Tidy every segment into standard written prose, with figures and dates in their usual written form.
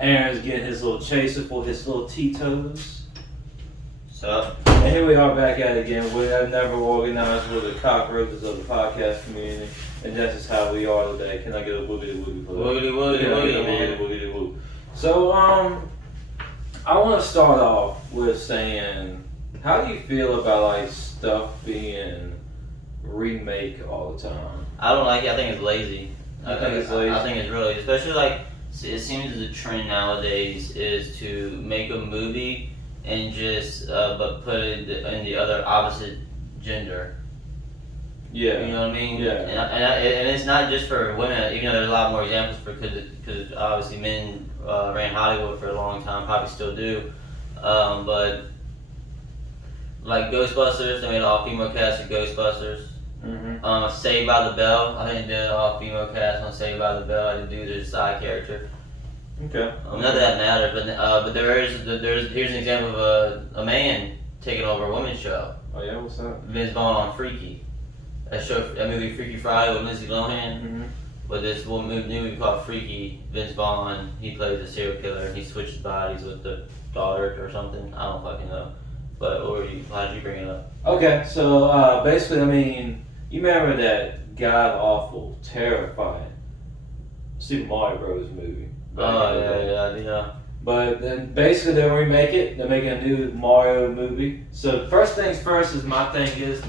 Aaron's getting his little chaser for his little Tito's. What's up? And here we are back at it again. We have never organized with the cockroaches of the podcast community, and that's just how we are today. Can I get a woogity woogity for that? Woogity woogity woogity. Woogity woogity. So I want to start off with saying, how do you feel about like stuff being remake all the time? I don't like it. I think it's lazy. I think it's lazy. I think it's really, especially like it seems the trend nowadays is to make a movie and just but put it in the other opposite gender. Yeah. You know what I mean? Yeah. And it's not just for women. Even though there's a lot more examples for because obviously men ran Hollywood for a long time, probably still do. But like Ghostbusters, they made an all-female cast of Ghostbusters. Mm-hmm. Saved by the Bell, I think they did an all-female cast on Saved by the Bell. I didn't do their side character. Okay. Not that that matters, but here's an example of a man taking over a women's show. Oh yeah, what's up? Vince Vaughn on Freaky. That movie Freaky Friday with Lindsay Lohan. Mm-hmm. But this movie called Freaky, Vince Vaughn, he plays a serial killer and he switches bodies with the daughter or something. I don't fucking know. But how did you bring it up? Okay, so basically, I mean, you remember that god awful, terrifying Super Mario Bros. Movie? Oh yeah. But then basically they'll remake it. They're making a new Mario movie. So first things first is my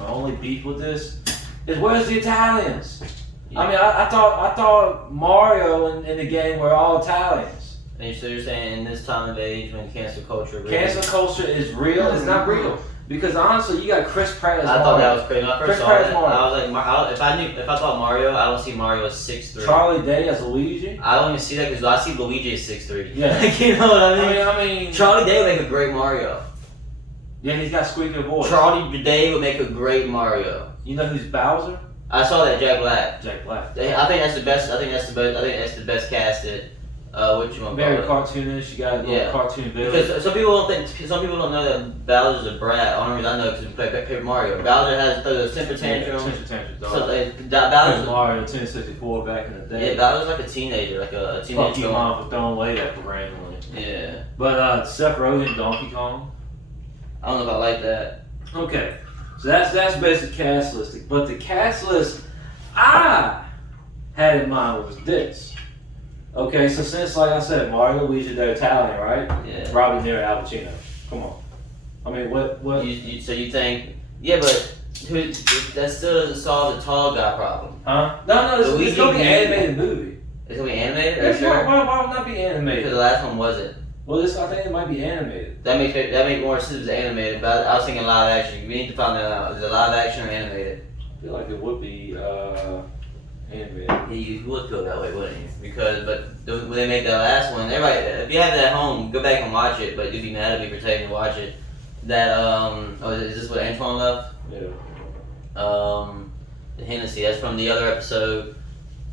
only beef with this is where's the Italians? Yeah. I mean, I thought Mario in the game were all Italians. And so you're saying in this time of age when cancel culture really... Cancel culture is real. It's not real. Because honestly, you got Chris Pratt as Mario. I thought that was crazy. When I first saw it, Mario. I was like, if I thought Mario, I don't see Mario as 6'3". Charlie Day as Luigi. I don't even see that because I see Luigi as 6'3". Yeah. You know what I mean? I mean, Charlie Day would make a great Mario. Yeah, he's got squeaky voice. Charlie Day would make a great Mario. You know who's Bowser? I saw that Jack Black. Jack Black. I think that's the best. I think that's the best casted. What you want to Very call it? cartoonish. You got a little cartoon village. Because some people don't know that Bowser's a brat. I don't reason I know because we play Paper Mario. Bowser has those temper tantrums. Temper tantrums. So Bowser's Mario 1064 back in the day. Yeah, Bowser's like a teenager, like a teenager. Fuck your mom for throwing away that randomly. Yeah. But Seth Rogen, Donkey Kong. I don't know if I like that. Okay, so that's basic cast list. But the cast list I had in mind was this. Okay, so since, like I said, Mario, Luigi, they're Italian, right? Yeah. Robbie Lawler, Al Pacino. Come on. I mean, what? So you think? Yeah, but that still doesn't solve the tall guy problem. Huh? No, it's gonna be an animated movie. It's gonna be animated? Yeah, sure? Why would it not be animated? Because the last one wasn't. Well, I think it might be animated. That makes more sense if it's animated, but I was thinking live action. We need to find that out. Is it live action or animated? I feel like it would be animated. Yeah, you would feel that way, wouldn't you? When they made that last one, everybody, if you have it at home, go back and watch it, but you'd be mad at me for taking to watch it. That, is this what Antoine left? Yeah. The Hennessy, that's from the other episode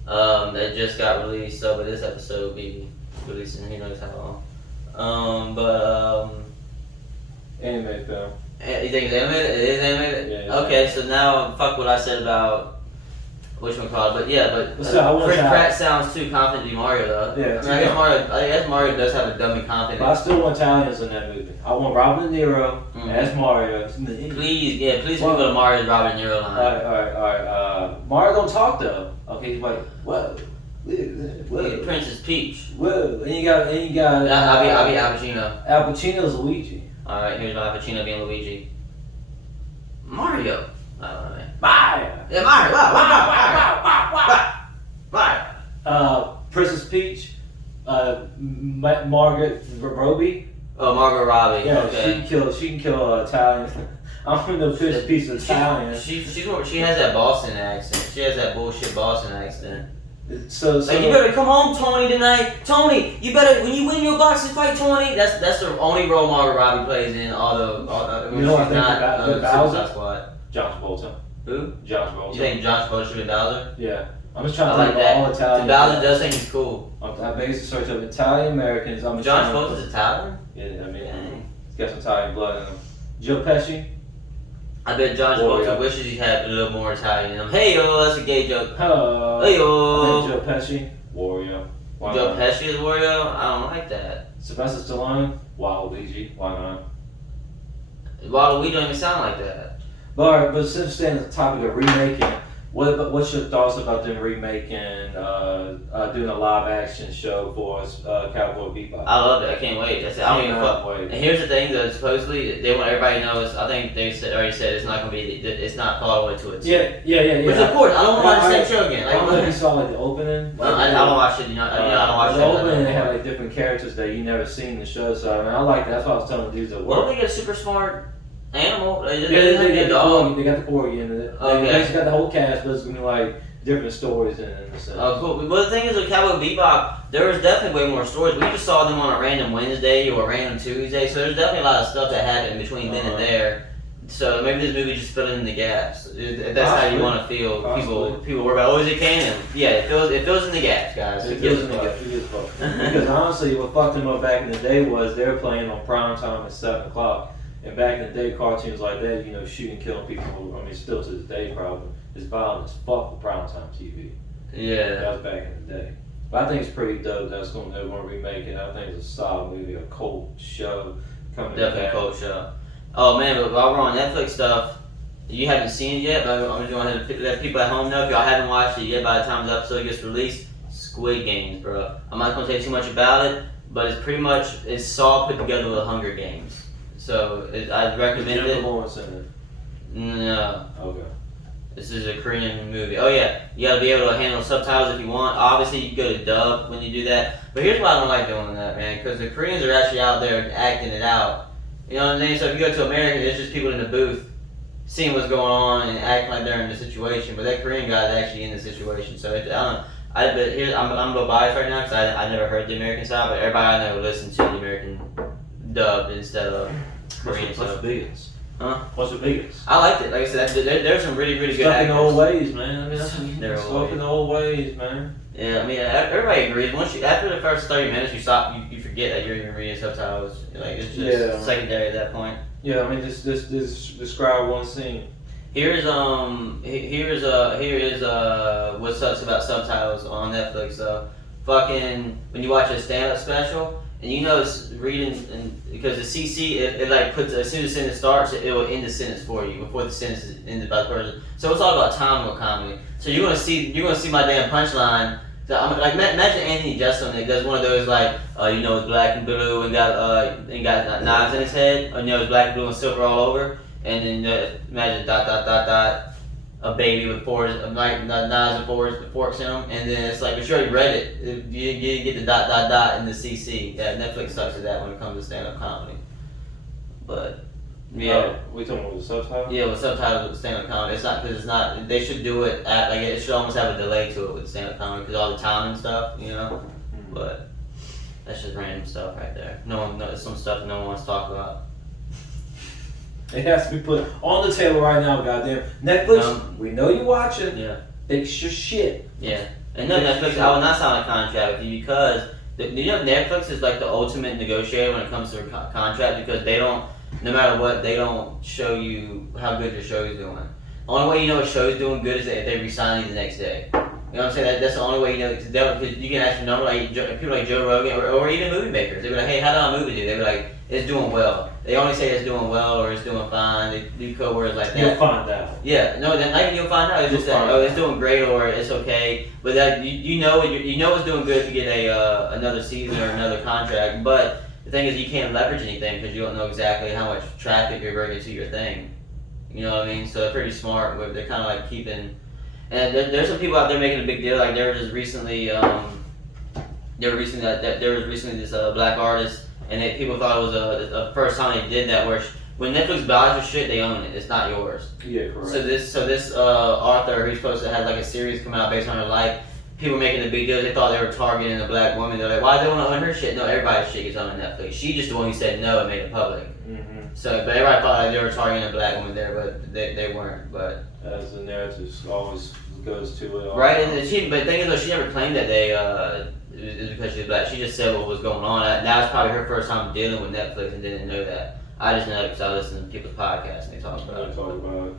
that just got released, so but this episode will be released in who knows how long. Animated film. You think it's animated? It is animated? Yeah. Okay, so now fuck what I said about which one called, but Chris Pratt sounds too confident to be Mario though. Yeah. I guess Mario does have a dummy confidence. But I still want Italians in that movie. I want Robert De Niro as Mario. Please go to Mario's Robert De Niro line. Alright. Mario don't talk though. Okay, he's like, whoa. Princess Peach. Whoa. And you got I'll be Al Pacino. Al Pacino's Luigi. Alright, here's Al Pacino being Luigi. Mario. I don't know, man. Mario. Yeah, Mario. Princess Peach. Margaret Robbie. Oh, Margot Robbie. Yeah, okay. she can kill Italians. I don't know Princess Peach is Italian. She has that Boston accent. She has that bullshit Boston accent. So you better come home, Tony, tonight. Tony, you better when you win your boxing fight, Tony. That's the only role Margot Robbie plays in all the. You know what I think about Suicide Squad. John Travolta. Who? John Travolta. You think John Travolta should be Bowser? Yeah. I'm just trying to like think of all Italian. Bowser does think he's cool. I basically search up Italian Americans. John Travolta's Italian? Yeah, I mean, Dang. he's got some Italian blood in him. Joe Pesci. I bet John Travolta wishes he had a little more Italian in him. Hey yo, that's a gay joke. Hello. Hey yo. I think Joe Pesci. Warrior. Why Joe not? Pesci as Wario, I don't like that. Sylvester Stallone, Waluigi. Why not? Waluigi don't even sound like that. But alright, but since staying on the topic of remaking, what's your thoughts about them remaking, doing a live action show for Cowboy Bebop? I love it. I can't wait. I don't even fuck. Wait. And here's the thing, though. Supposedly, they want everybody to know. I think they already said it's not gonna be. It's not followed away to it. Yeah. Which of course, I don't want to watch the same show again. I don't know if you Like, saw like the opening. I don't watch it. I don't watch the it. opening. They had like different characters that you never seen in the show. So I mean, I like that. That's what I was telling the dudes at Well, work. they get a super smart animal. They They got dog. the corgi in it. Okay. They actually got the whole cast, but it's gonna be like different stories in a sense. Oh, cool. But the thing is, with Cowboy Bebop, there was definitely way more stories. We just saw them on a random Wednesday or a random Tuesday, so there's definitely a lot of stuff that happened between then and there. So maybe this movie just filled in the gaps. If that's how you want to feel. People worry about, is it canon? Yeah, it fills in the gaps, guys. It fills in the gaps. Because honestly, what fucked them up back in the day was they were playing on prime time at 7 o'clock. And back in the day, cartoons like that, shooting, killing people, I mean, still to this day probably, is violent as fuck for primetime TV. Yeah. That was back in the day. But I think it's pretty dope they're going to remake it. I think it's a solid movie, a cult show coming Definitely back. a cult show. Oh man, but while we're on Netflix stuff, you haven't seen it yet, but I'm just going to let people at home know, if y'all haven't watched it yet by the time the episode gets released, Squid Games, bro. I'm not going to say too much about it, but it's Saw put together with Hunger Games. So I'd recommend it. Lawrence in it. No. Okay. This is a Korean movie. Oh yeah, you gotta be able to handle subtitles if you want. Obviously, you go to dub when you do that. But here's why I don't like doing that, man. Because the Koreans are actually out there acting it out. You know what I'm saying? So if you go to America, there's just people in the booth seeing what's going on and acting like they're in the situation. But that Korean guy is actually in the situation. So I don't know. But I'm a little biased right now because I never heard the American side, but everybody I know listens to the American dubbed instead of Korean. What's the biggest? Huh? What's the biggest? I liked it. Like I said, there's some really good Stuck actors. in the old ways, man. I mean, that's They're stuck in the old ways, man. Yeah, I mean, everybody agrees. After the first 30 minutes, you forget that you're even reading subtitles. Like it's just secondary at that point. Yeah, I mean, just describe one scene. Here is what sucks about subtitles on Netflix though. Fucking when you watch a stand-up special and it's reading and because the CC it like puts as soon as the sentence starts it will end the sentence for you before the sentence is ended by the person. So it's all about timing with comedy. So you're gonna see my damn punchline. So I'm like imagine Anthony Jeselnik that does one of those like it's black and blue and got knives in his head or it's black and blue and silver all over and then imagine ... a baby with knives and forks in them, and then it's like, but you already read it. You get the ... in the CC. Yeah, Netflix sucks at that when it comes to stand-up comedy. But yeah, we talking about the subtitles. yeah, with subtitles with stand-up comedy, it's not. They should do it at it should almost have a delay to it with stand-up comedy because all the time and stuff, But that's just random stuff right there. Some stuff no one wants to talk about. It has to be put on the table right now, goddamn. Netflix, we know you're watching. Yeah. Fix your shit. Yeah. And no, Netflix, I would not sign a contract with you because Netflix is like the ultimate negotiator when it comes to a contract because they don't, no matter what, they don't show you how good your show is doing. The only way you know a show is doing good is if they resign you the next day. You know what I'm saying? That's the only way you know. Because you can ask a number like people like Joe Rogan or even movie makers. They'd be like, hey, how did a movie do? They'd be like, it's doing well. They only say it's doing well or it's doing fine. They do code words like that. You'll find out. Yeah, no, then like you'll find out. It's just that it's doing great or it's okay. But that you know it's doing good if you get another season or another contract. But the thing is, you can't leverage anything because you don't know exactly how much traffic you're bringing to your thing. You know what I mean? So they're pretty smart. They're kind of like keeping. And there's some people out there making a big deal. Like there was recently this black artist, and people thought it was the first time they did that. Where when Netflix buys your shit, they own it. It's not yours. Yeah, correct. So this author who's supposed to have like a series coming out based on her life. People making a big deal. They thought they were targeting a black woman. They're like, why do they want to own her shit? No, everybody's shit gets owned on Netflix. She just the one who said no and made it public. Mm-hmm. So, but everybody thought like they were targeting a black woman there, but they weren't. But as the narrative always goes to it. Right, and but the thing is, though, she never claimed that they it was because she was black. She just said what was going on. That was probably her first time dealing with Netflix and didn't know that. I just know because I listen to people's podcasts and they talk about it.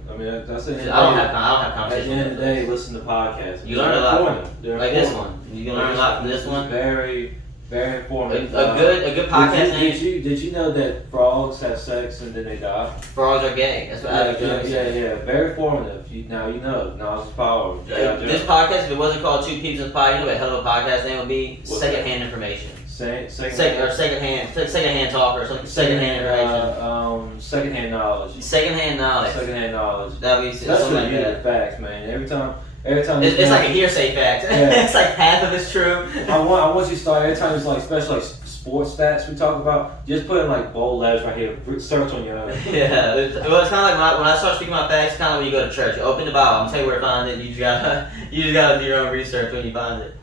I mean, that's it. I don't have At the conversations. end of the day, listen to podcasts. You learn a lot from them. like this one. You can learn a lot from this one. Very, very informative. A good podcast name. Did you know that frogs have sex and then they die? Frogs are gay. That's what Alex Jones said. Yeah. Very informative. Now you know. Knowledge is power. This podcast, if it wasn't called Two Peeps in the Pod, you know what a hell of a podcast name would be? Secondhand information. Secondhand talk or something. Secondhand information. Secondhand knowledge. Secondhand knowledge. Secondhand knowledge. That'd be That's something what like you that. get facts, man. Every time. It's like a hearsay fact. Yeah. It's like half of it's true. I want you to start every time it's like, especially like sports stats we talk about. Just put in like bold letters right here. Search on your own. Yeah. It's kind of like when I start speaking my facts. Kind of when you go to church. You open the Bible. I'm gonna tell you where to find it. You just gotta do your own research when you find it.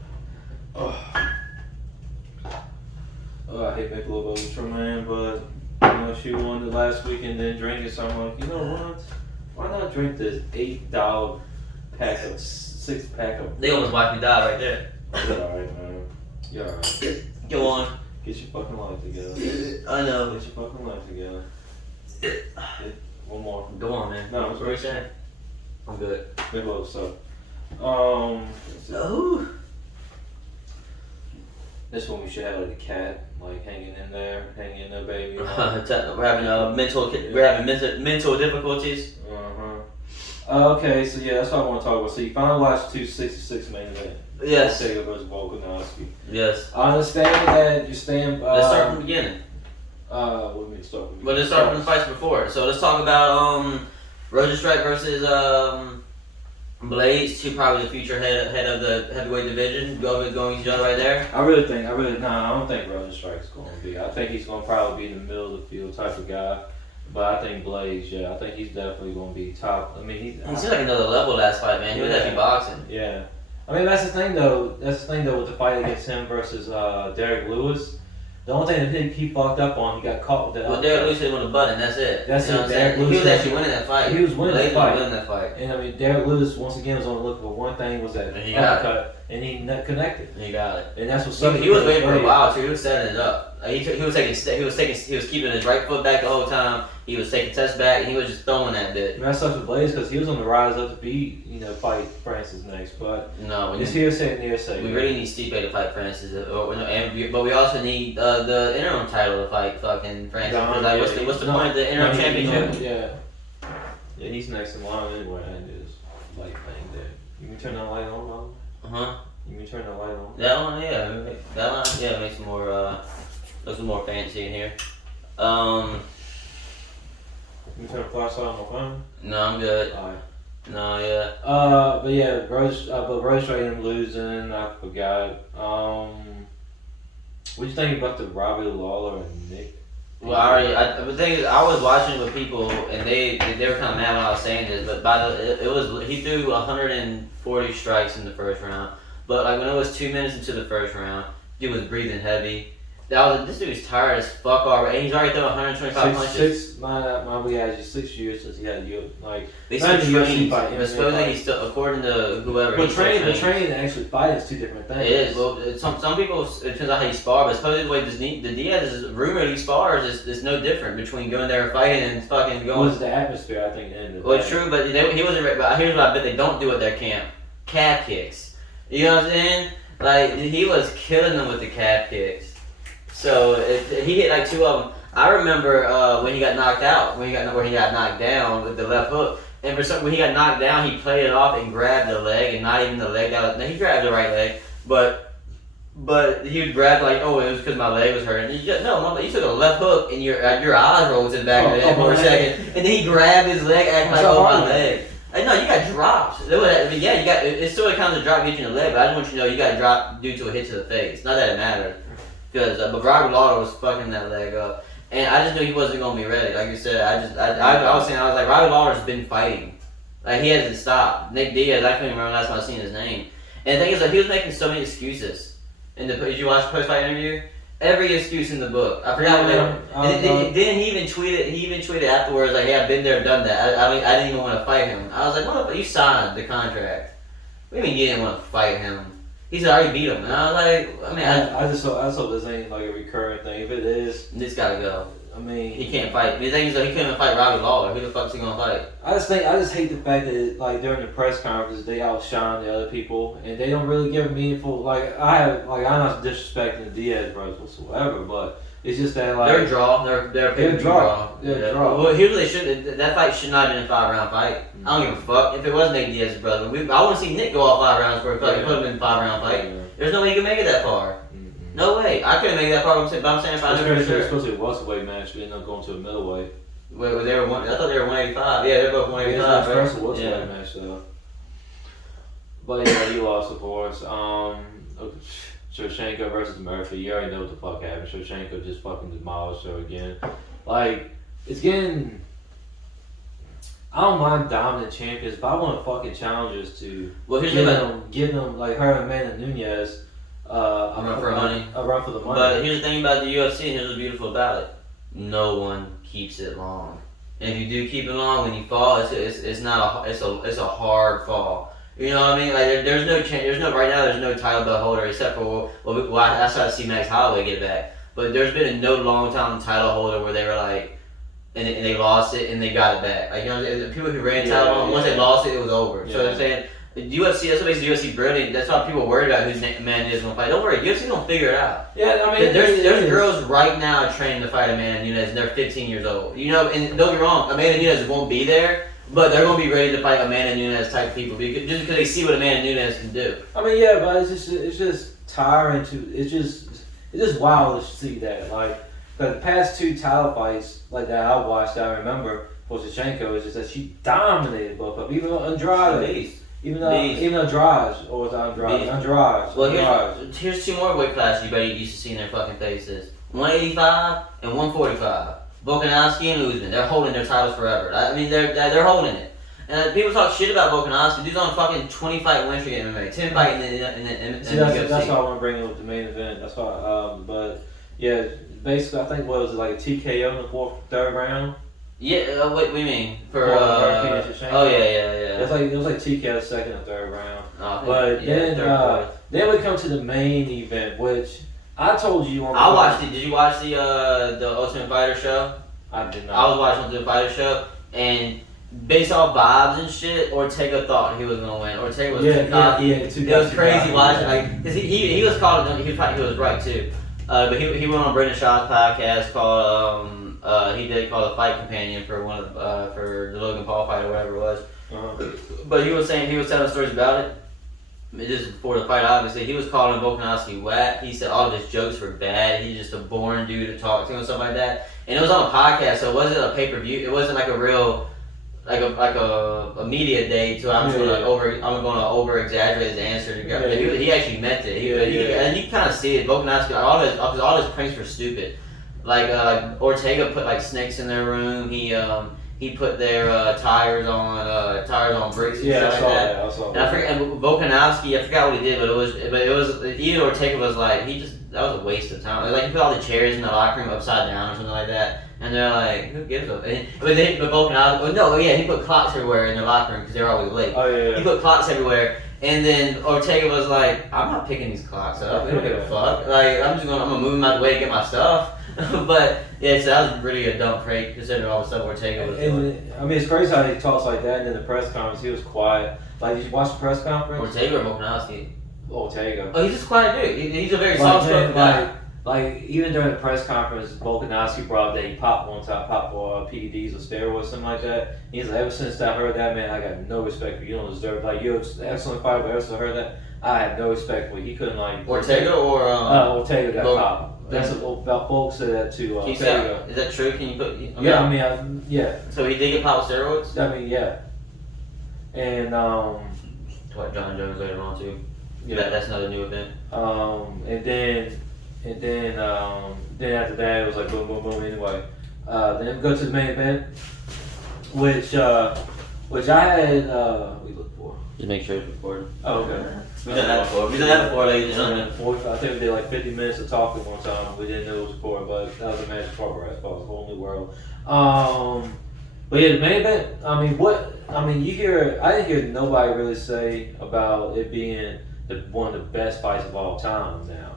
I hate Michelob Ultra, man, but she won it last week and then drank it, so I'm like, you know what? Why not drink this $8 pack of 6-pack of? They almost watched me die right there. You're alright, man. You're alright. Go on. Get your fucking life together. I know. Get your fucking life together. One more. Go on, man. No, what are you saying? I'm good. Michelob, so. Oh. This one we should have like a cat, like hanging in there, baby. We're having mental difficulties. Okay, so yeah, that's what I want to talk about. So you finally watched 266 main event. Yes. Ortega versus Volkanovski. Yes. I understand that you're staying. Let's start from the beginning. What do you mean start from the beginning? Well, let's start from the fights before. So let's talk about Rozenstruik versus Blades, two probably the future head of the heavyweight division, going each other right there. I don't think Rozenstruik's going to be. I think he's going to probably be in the middle of the field type of guy. But I think Blades, I think he's definitely going to be top. I mean, he seems like another level last fight, man. He was actually boxing. Yeah. I mean, that's the thing though with the fight against him versus Derek Lewis. The only thing that he fucked up on, he got caught with that. Well, Derek Lewis hit him with a button, that's it. That's it. Derek Lewis he was actually winning that fight. He was winning that fight. And I mean, Derek Lewis once again was on the look for one thing, was that uppercut, and he connected. He got it. And that's what he was waiting for a while too. He was setting it up. He was keeping his right foot back the whole time. He was taking tests back, and he was just throwing that bit. And that sucks with Blades because he was on the rise up to beat, fight Francis next, but it's hearsay and nearsay. We really need Stipe to fight Francis, but we also need the interim title to fight fucking Francis. What's the point of the interim championship? Yeah, he's next in line anyway. And his light thing there. You can turn that light on, Mom? You can turn that light on. That one, yeah. That one, yeah, makes it more looks more fancy in here. You turn the flashlight on my phone? No, I'm good. Alright. No, yeah. But yeah, Rozenstruik him losing, I forgot. What you think about the Robbie Lawler and Nick? Well, the thing is, I was watching with people, and they were kind of mad when I was saying this, but he threw 140 strikes in the first round. But like when it was 2 minutes into the first round, he was breathing heavy. This dude's tired as fuck already, and he's already thrown 125 punches. My reaction, 6 years since he had they still train, but supposedly he's still, according to whoever. But training and actually fighting is two different things. It is. Well, some people, it depends on how you spar, but supposedly the way the Diaz is rumored he spars is no different between going there and fighting and fucking going. Well, it's the atmosphere, I think, ended. Well, it's true, but he wasn't. But here's what I bet they don't do at their camp: calf kicks. You know what I'm saying? Like he was killing them with the calf kicks. So he hit like 2 of them. I remember when he got knocked out, where he got knocked down with the left hook. And for some, when he got knocked down, he played it off and grabbed the leg, and not even the leg. He grabbed the right leg, but he would grab like, oh, it was because my leg was hurting. You took a left hook, and your eyes rolled to the back of the head for a second, and then he grabbed his leg, acting like, oh, my leg. No, you got dropped. It's still a kind of drop get you in the leg, but I just want you to know you got dropped due to a hit to the face. Not that it mattered. But Robbie Lawler was fucking that leg up, and I just knew he wasn't gonna be ready. Like you said, I was like, Robbie Lawler's been fighting, like he hasn't stopped. Nick Diaz, I couldn't remember last time I seen his name. And the thing is, like, he was making so many excuses. Did you watch the post-fight interview? Every excuse in the book. I forgot what they were. Then he even tweeted afterwards like, "Hey, I've been there, done that. I didn't even want to fight him." I was like, "What? You signed the contract? What do you mean you didn't want to fight him?" He said, "I already beat him," and I was like, "I just hope this ain't like a recurring thing. If it is, this gotta go." I mean, he can't fight. The thing is, he couldn't even fight Robbie Lawler. Who the fuck's he gonna fight? I just hate the fact that like during the press conferences they outshine the other people and they don't really give meaningful. I'm not disrespecting the Diaz brothers whatsoever, but it's just that like They're a draw. They're a draw. They're a draw. Well, here's what they should. That fight should not have been a 5-round fight. I don't give a fuck if it was Nate Diaz's brother. I want to see Nick go all 5 rounds for it. Put him in a 5-round fight. Yeah. There's no way you can make it that far. No way. I couldn't make it that far. But I'm saying if I knew for sure. It's supposed to be a welterweight match, but ended up going to a middleweight. Wait, they were I thought they were 185. Yeah, they're both 185. Yeah, it's right? first welterweight match though. But yeah, he lost of course. Shevchenko versus Murphy. You already know what the fuck happened. Shevchenko just fucking demolished her again. Like it's getting. I don't mind dominant champions, but I want fucking challengers to give them like her and Amanda Nunes. A run for money. A run for the money. But here's the thing about the UFC, and here's what's beautiful about it. No one keeps it long. And if you do keep it long, when you fall, it's not a hard fall. You know what I mean? Like there's no right now there's no title belt holder except for I started to see Max Holloway get back. But there's been no long time title holder where they were like and they lost it and they got it back. Like you know the people who ran title once they lost it was over. Yeah. So I'm saying the UFC, that's what makes the UFC brilliant. That's why people are worried about who Amanda is going to fight. Don't worry, UFC gonna figure it out. Yeah, I mean, there's girls right now training to fight Amanda Nunes, and they're 15 years old. You know, and don't get me wrong, Amanda Nunes won't be there, but they're gonna be ready to fight Amanda Nunes type people just because they see what Amanda Nunes can do. I mean, yeah, but it's just tiring it's just wild to see that. Like the past 2 title fights like that I watched, I remember for Shevchenko is just that she dominated both of them, even Andrade. Even though Andrade, or was it Andrade? Andrade. Well, here's 2 more weight classes you better used to see in their fucking faces. 185 and 145. Volkanovski and Usman. They're holding their titles forever. I mean, they're holding it. And people talk shit about Volkanovski. Dude's on a fucking 20-fight win streak in MMA. 10 fight in the See, that's why I want to bring it with the main event. That's why. But yeah, basically, I think what was it like a TKO in the 3rd round. Yeah, what do you mean? Oh yeah. It was like TKO 2nd and 3rd round. But then we come to the main event, which I told you. I watched it. Did you watch the Ultimate Fighter show? I did not. I was watching the Ultimate Fighter show, and based off vibes and shit, Ortega thought he was gonna win. Ortega was too cocky. It was crazy watching, like, cause he was called. He was right too. But he went on Brendan Shaw's podcast called he did call the Fight Companion for one of for the Logan Paul fight or whatever it was. But he was telling stories about it. Just before the fight, obviously, he was calling Volkanovski whack. He said all of his jokes were bad. He's just a boring dude to talk to and stuff like that. And it was on a podcast, so it wasn't a pay-per-view. It wasn't like a real, like a media day. So I'm going to over exaggerate his answer to get. He actually meant it. And you can kind of see it. Volkanovski, all his pranks were stupid. Like Ortega put like snakes in their room. He put their tires on bricks and stuff like that. I saw and I forget Volkanovski. I forgot what he did, but it was even Ortega was like that was a waste of time. Like he put all the chairs in the locker room upside down or something like that, and they're like, who gives a? But Volkanovski, he put clocks everywhere in their locker room because they're always late. He put clocks everywhere. And then Ortega was like, I'm not picking these clocks up. I don't give a fuck. Like I'm gonna move them out of the way to get my stuff. But yeah, so that was really a dumb prank considering all the stuff Ortega was doing. I mean, it's crazy how he talks like that, and then the press conference, he was quiet. Like, did you watch the press conference? Ortega or Volkanovski? Ortega. Oh, he's just quiet dude. He's a very soft-spoken guy. Like, even during the press conference, Volkanovski brought up that he popped for PEDs or steroids, something like that. He's like, ever since I heard that, man, I got no respect for you. You don't deserve. Like, you're an excellent fighter, but ever since I heard that, I have no respect for you. He couldn't, like... Ortega or... Ortega got popped. That's what folks said that to Ortega. Is that true? Can you put... Yeah. So he did get popped with steroids? I mean, yeah. And, What, John Jones later on, too? Yeah. That's another new event. And then after that, it was like boom, boom, boom. Anyway, then we go to the main event, which I had. We look for. Just make sure it's recorded. Oh, okay. We've done that before, ladies and gentlemen. I think we did like 50 minutes of talking one time. We didn't know it was recorded, but that was a magic part where I thought it was a whole new world. But yeah, the main event. I didn't hear nobody really say about it being one of the best fights of all time now.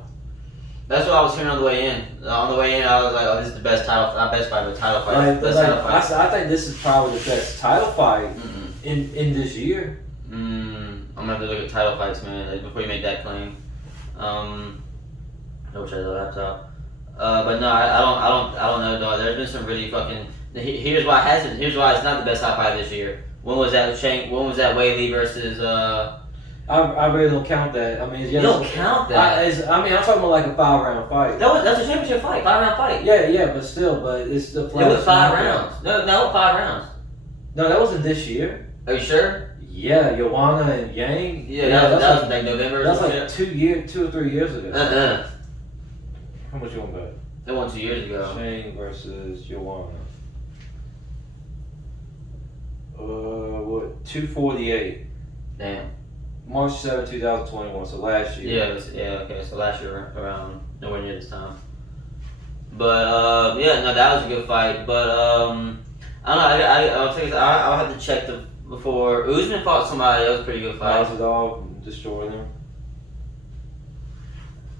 That's what I was hearing on the way in. On the way in, I was like, "Oh, this is the best title, not best fight, but title fight." Like, Best like, title fight. I think this is probably the best title fight in this year. I'm gonna have to look at title fights, man, like, before you make that claim. I wish I had a laptop. But no, I don't know, dog. There's been some really fucking. Here's why it hasn't. Here's why it's not the best title fight this year. When was that? When was that Weili versus? I really don't count that. I mean, You don't count that. I mean, I'm talking about like a 5-round fight. That's a championship fight, 5-round fight. Yeah, but still, but it's the. It was 5 rounds. No, 5 rounds. No, that wasn't this year. Are you sure? Yeah, Joanna and Yang. Yeah, that was like November. That was like 2 or 3 years ago. How much you want to bet? It won 2 years ago. Shane versus Joanna. What? 248. Damn. March 7, 2021. So last year. Okay. So last year around nowhere near this time. But that was a good fight. But I don't know. I'll have to check before Usman fought somebody. That was a pretty good fight. Masvidal destroyed him.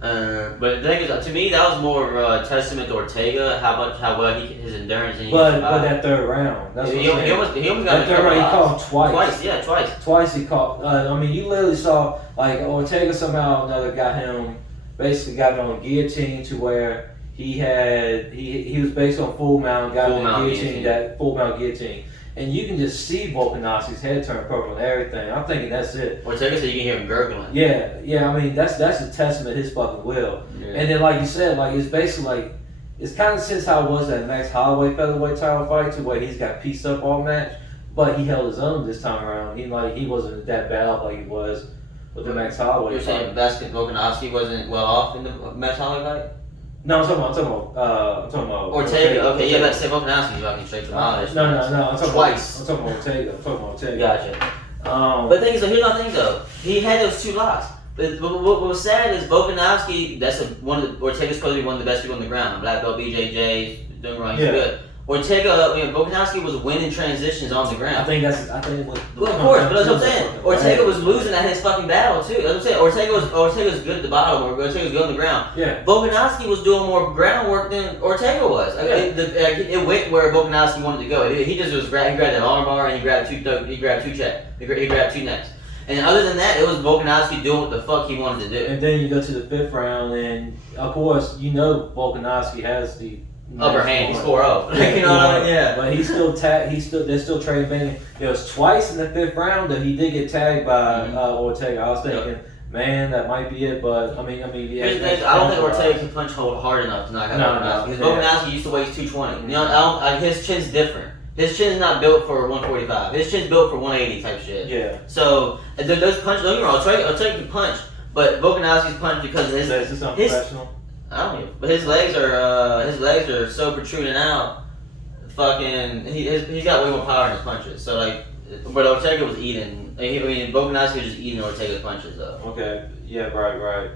But the thing is, to me, that was more of a testament to Ortega, how well his endurance. And but that third round, that's he almost got that third round. He caught twice. Twice. Twice he caught. I mean, you literally saw like Ortega somehow or another got him on guillotine to where he was based on full mount, got him on guillotine, that full mount guillotine. And you can just see Volkanovski's head turn purple and everything. I'm thinking that's it. Ortega said you can hear him gurgling. Yeah. I mean, that's a testament to his fucking will. Yeah. And then, like you said, like it's basically like it's kind of since how it was that Max Holloway featherweight title fight to where he's got pieced up all match, but he held his own this time around. He wasn't that bad off like he was with the Max Holloway. You're saying Volkanovski wasn't well off in the Max Holloway fight? No, I'm talking about Ortega. Okay, yeah, let's say Volkanovski's fucking straight to knowledge. No, I'm talking twice. I'm talking about Ortega. Gotcha. But the thing is, here's my thing though. He had those 2 locks. But what was sad is Volkanovski. Ortega's supposed to be one of the best people on the ground. Black belt, BJJ, doing wrong. He's good. Ortega, Volkanovski was winning transitions on the ground. I think well, of course, but that's what I'm saying. Ortega was losing at his fucking battle too. That's what I'm saying. Ortega's good at the bottom, or Ortega's good on the ground. Yeah. Volkanovski was doing more groundwork than Ortega was. It went where Volkanovski wanted to go. He just he grabbed that arm bar and he grabbed 2 necks. And other than that, it was Volkanovski doing what the fuck he wanted to do. And then you go to the 5th round, and of course, Volkanovski has the upper hand. He's 4-0. You know what I mean? Yeah. But they're still trading banging. It was twice in the 5th round that he did get tagged by Ortega. I was thinking, man, that might be it. But I mean, yeah. Here's the thing, I don't think Ortega can punch hard enough to knock out Volkanovski. Because Volkanovski used to weigh 220. You know, his chin's different. His chin's not built for 145. His chin's built for 180 type shit. Yeah. So those punches, don't get me wrong, Ortega can punch, but Volkanovski's punch because of Is this unprofessional? I don't know, but his legs are so protruding out. Fucking, he's got way more power in his punches. So like, but Ortega was eating. Volkanovski was just eating Ortega's punches though. Okay. Yeah. Right.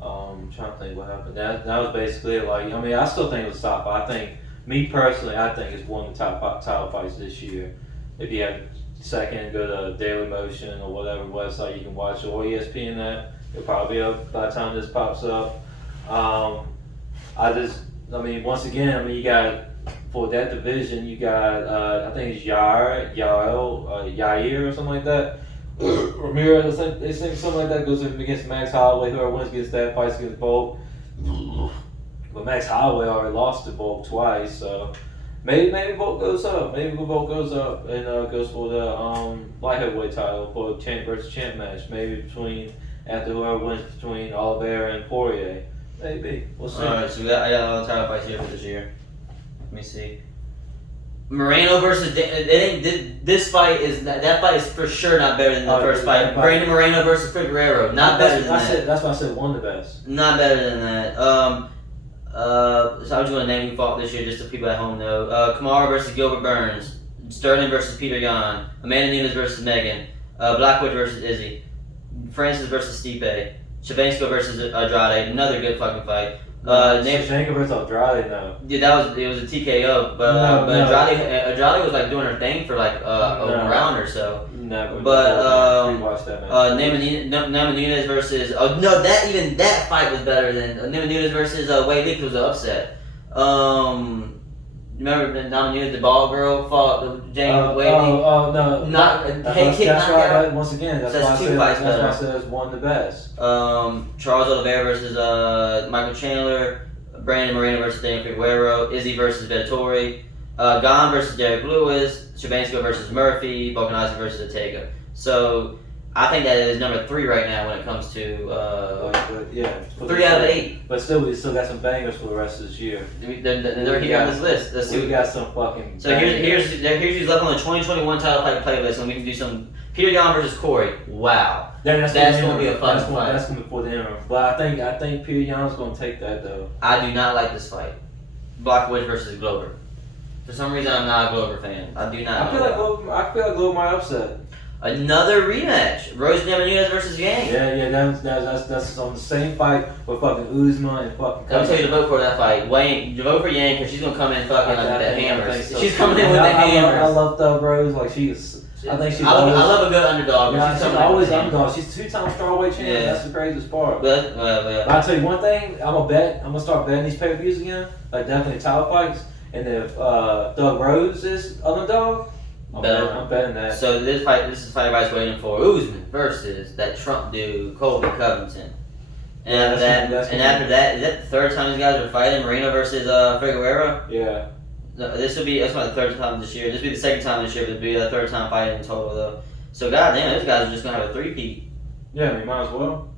I'm trying to think what happened. That was basically it. Like, I mean, I still think it was top. I think it's one of the top title fights this year. If you have second, go to Daily Motion or whatever website you can watch, or ESPN that. It'll probably be up by the time this pops up. Once again, you got, for that division, you got, I think it's Yair or something like that. Ramirez, they think something like that goes against Max Holloway. Whoever wins against that fights against Volk. But Max Holloway already lost to Volk twice, so maybe Volk goes up. Maybe Volk goes up and goes for the light heavyweight title for champ versus champ match. Maybe after whoever wins between Oliveira and Poirier. Maybe. We'll see. Alright, so I got all the title fights here for this year. Let me see. Moreno versus this fight that fight is for sure not better than the first fight. Brandon Moreno versus Figueiredo, not better than that. That's why I said one of the best. Not better than that. So I'm just gonna name who fought this year, just so people at home know. Kamaru versus Gilbert Burns, Sterling versus Peter Yan, Amanda Nunes versus Megan, Blackwood versus Izzy, Francis versus Stipe, Shabansko versus Andrade, another good fucking fight. Shevchenko versus Andrade, no. Yeah, it was a TKO, but Andrade was like doing her thing for like a round or so. Never. But Rewatch that match. Namajunas versus that fight was better than Namajunas versus Wade Lee was an upset. Remember Namajunas, the ball girl fought Jane Wade Lee? Oh no, Head kick knockout. Once again, that's two fights better. That's why I said it's one of the best. Charles Oliveira versus Michael Chandler, Brandon Moreno versus Daniel Figueroa, Izzy versus Vettori, Gane versus Derek Lewis, Shabansko versus Murphy, Volkanovski versus Ortega. So I think that is number 3 right now when it comes to 3 out of 8. But still, we still got some bangers for the rest of this year. They're here on this list. Let's see. We got some fucking. So here's who's left on the 2021 title fight playlist, and we can do some Peter Yan versus Corey. Wow, that's going to be a fun fight. That's going to be for the interim. But I think Peter Yan's going to take that though. I do not like this fight. Blockwood versus Glover. For some reason, I'm not a Glover fan. I do not. I feel like Glover might upset. Another rematch. Rozenstruik versus Yang. Yeah, that's on the same fight with fucking Usman and fucking. I'll tell you to vote for that fight. Wayne, vote for Yang because she's gonna come in fucking with that hammer. She's coming in with the hammer. I love Thug Rose. Like I think she's. I love a good underdog. Yeah, she's always underdog. She's 2-time strawweight champion. Yeah. That's the craziest part. But I'll tell you one thing. I'm gonna start betting these pay-per-views again. Like definitely title fights. And if Thug Rose is underdog. I'm betting that. So this is the fight everybody's waiting for. Usman versus that Trump dude, Colby Covington. And after that, is that the 3rd time these guys are fighting? Moreno versus Figueroa? Yeah. No, that's not the 3rd time this year. This will be the 2nd time this year, but it'll be the 3rd time fighting in total though. So goddamn, those guys are just gonna have a 3-peat. Yeah, I mean, might as well.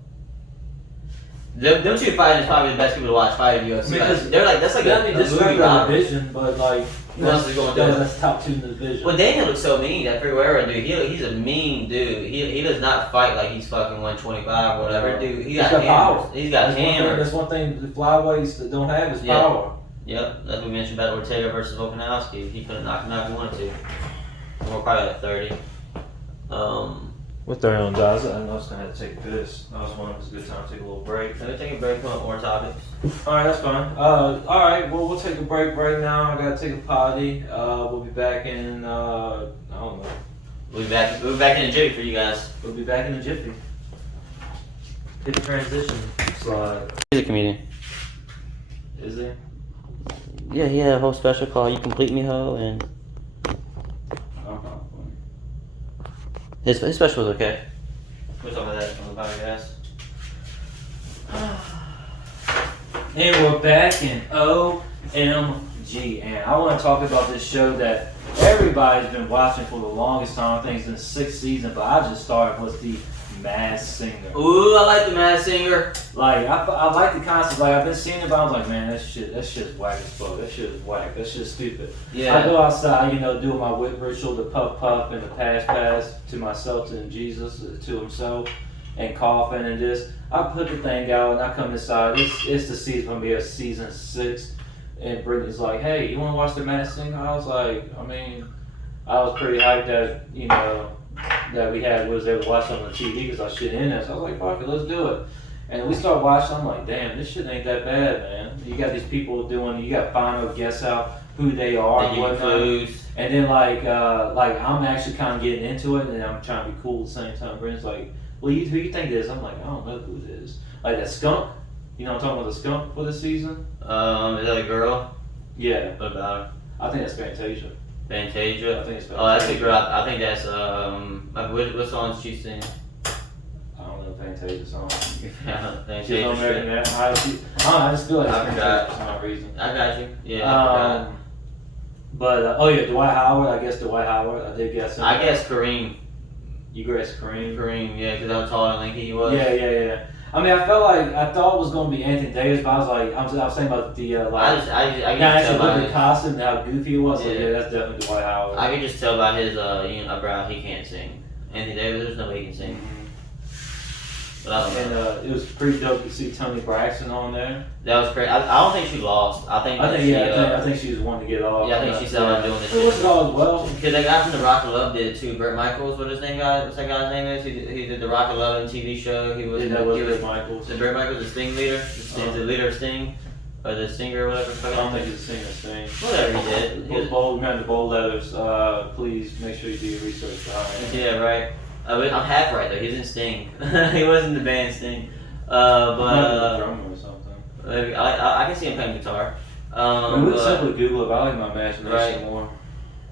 Them 2 fighting is probably the best people to watch fight in UFC. Because they're like, that's like a movie robbery. Division, but like, that's top 2 in the division. Well, Daniel looks so mean. That Figueroa dude, he's a mean dude. He does not fight like he's fucking 125 or whatever. Dude, he got hammers. He's got hammers. That's one thing the flyweights that don't have is power. Yep, that's what we mentioned about Ortega versus Volkanovski. He could have knocked him out if he wanted to. We're probably at 30. With 30 on Diaz, I was gonna have to take a piss. I was wondering if it was a good time to take a little break. Let me take a break, come up more topics. Alright, that's fine. Alright, well, we'll take a break right now. I gotta take a potty. We'll be back in, I don't know. We'll be back in a jiffy for you guys. We'll be back in a jiffy. Hit the transition slide. He's a comedian. Is he? Yeah, he had a whole special called You Complete Me Ho, and his special was okay. What's up with that on the podcast? And we're back in OMG, and I want to talk about this show that everybody's been watching for the longest time. I think it's in the 6th season, but I just started with the Masked Singer. Ooh, I like the Masked Singer. Like I like the concept. Like I've been seeing it, but I was like, man, that shit's whack as fuck. That shit is whack. That shit's stupid. Yeah. I go outside, doing my whip ritual, the puff and the pass to myself, to Jesus, to himself, and coughing and this. I put the thing out and I come inside. It's the season gonna be a season 6, and Brittany's like, hey, you wanna watch the Masked Singer? I was like, I was pretty hyped that that we was able to watch on the TV because I shit in there. So I was like, fuck it, let's do it. And we start watching. I'm like, damn, this shit ain't that bad, man. You got these people you got final guess out who they are and whatnot. And then like I'm actually kind of getting into it, and I'm trying to be cool at the same time. Brent's like, well, who you think it is? I'm like, I don't know who it is. Like that skunk. You know what I'm talking about, the skunk for this season? Is that a girl? Yeah. What about her? I think that's Fantasia. Fantasia? I think it's Fantasia. Oh, that's a girl. I think that's, what song did she sing? I don't know Fantasia song. Yeah, She's on American Idol. I just feel like it's Fantasia for some reason. I got you. Yeah, But, Dwight Howard. I guess Dwight Howard. I did guess him. I guess Kareem. You guess Kareem? Kareem, yeah, because how tall and lanky he was. Yeah. I mean, I thought it was going to be Anthony Davis, but I was like, I was saying about the, I can actually look at the costume and how goofy it was. Yeah. Like, yeah, that's definitely Dwight Howard. I can just tell by his, eyebrow he can't sing. Anthony Davis, there's no way he can sing. Mm-hmm. But I don't know. And it was pretty dope to see Toni Braxton on there. That was great. I don't think she lost. I think she was one to get off. Yeah, I think she's doing this shit. It was all as well. Because that guy from The Rock of Love did it too. Burt Michaels, what's that guy's name is? He did The Rock of Love TV show. He was Burt Michaels. The Burt Michaels, the Sting leader. The leader of Sting. or the singer or whatever. I don't think he's a singer. Sing. Whatever he did. He was, Remember the bold letters. Please make sure you do your research behind it. yeah, right. I'm half right though. He was in Sting. He was in the band Sting. Drummer or something. Maybe I can see him playing guitar. We would simply Google it. I like my imagination more.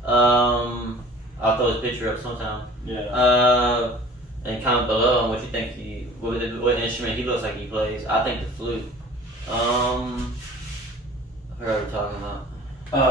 I'll throw his picture up sometime. Yeah. And comment below on what you think what instrument he looks like he plays. I think the flute. I forgot what we're talking about.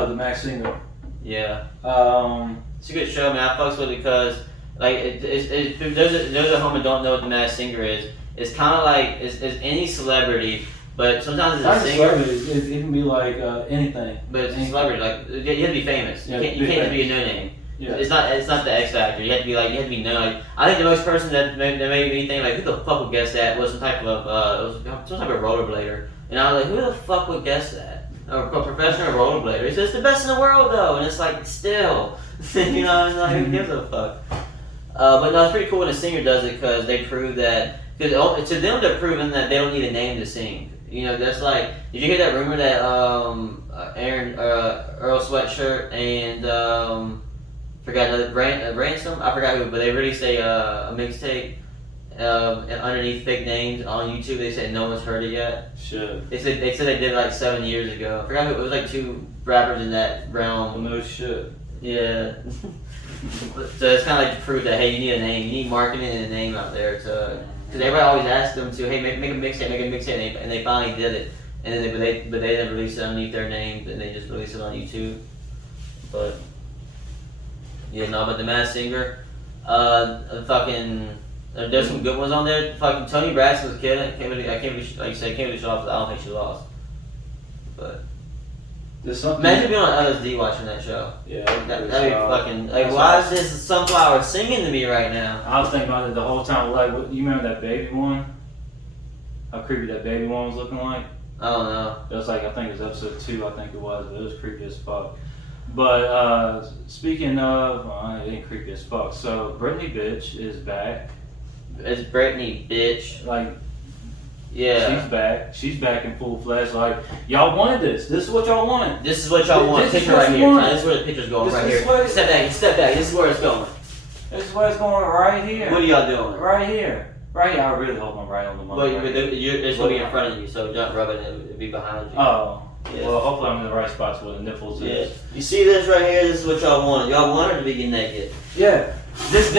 The Max Singer. Yeah. Um, It's a good show, man. I fucks with it because, like, those at home that don't know what the Masked Singer is, it's kind of like it's any celebrity, but sometimes it's a singer. It can be like anything. But it's a celebrity. Like, you have to be famous. Yeah, You can't just be a no name. Yeah. It's not the X Factor. You have to be known. Like, I think the most person that made me think like, who the fuck would guess that was some type of rollerblader, and I was like, who the fuck would guess that? A professional rollerblader. He says it's the best in the world though, and it's like still, you know, it's like who gives a fuck? But no, it's pretty cool when a singer does it because they prove that. Because to them, they're proving that they don't need a name to sing. You know, that's like, did you hear that rumor that Earl Sweatshirt and forgot another Ransom? I forgot who, but they released a mixtape underneath fake names on YouTube. They said no one's heard it yet. Shit. They said they did it like 7 years ago. I forgot who. It was like 2 rappers in that realm. Well, no shit. Yeah. So it's kind of like to prove that, hey, you need a name, you need marketing and a name out there to. Because everybody always asks them to, hey, make a mixtape, and they finally did it. And then but they didn't release it underneath their name, and they just released it on YouTube. But yeah, no, but the Masked Singer, there's some good ones on there. Fucking Toni Braxton was killing it. Like you said, can't really show off. I don't think she lost. But imagine being on LSD watching that show. Yeah, that'd be fucking like. Why is this sunflower singing to me right now? I was thinking about it the whole time. Like, you remember that baby one? How creepy that baby one was looking like? I don't know. It was like, I think it was episode 2. I think it was, but it was creepy as fuck. But speaking of, it ain't creepy as fuck. So Brittany bitch is back. It's Brittany bitch. Like. Yeah. She's back in full flesh. Like, y'all wanted this. This is what y'all wanted. This is what y'all want. Picture right here. This is where the picture's going right here. Step back. This is where it's going. This is where it's going right here. What are y'all doing? Right here. I really hope I'm right on the money. Well, it's going to be in front of you, so don't rub it. It'll be behind you. Oh. Yeah. Well, hopefully I'm in the right spots where the nipples is. Yeah. You see this right here? This is what y'all wanted. Y'all wanted to be getting naked. Yeah. This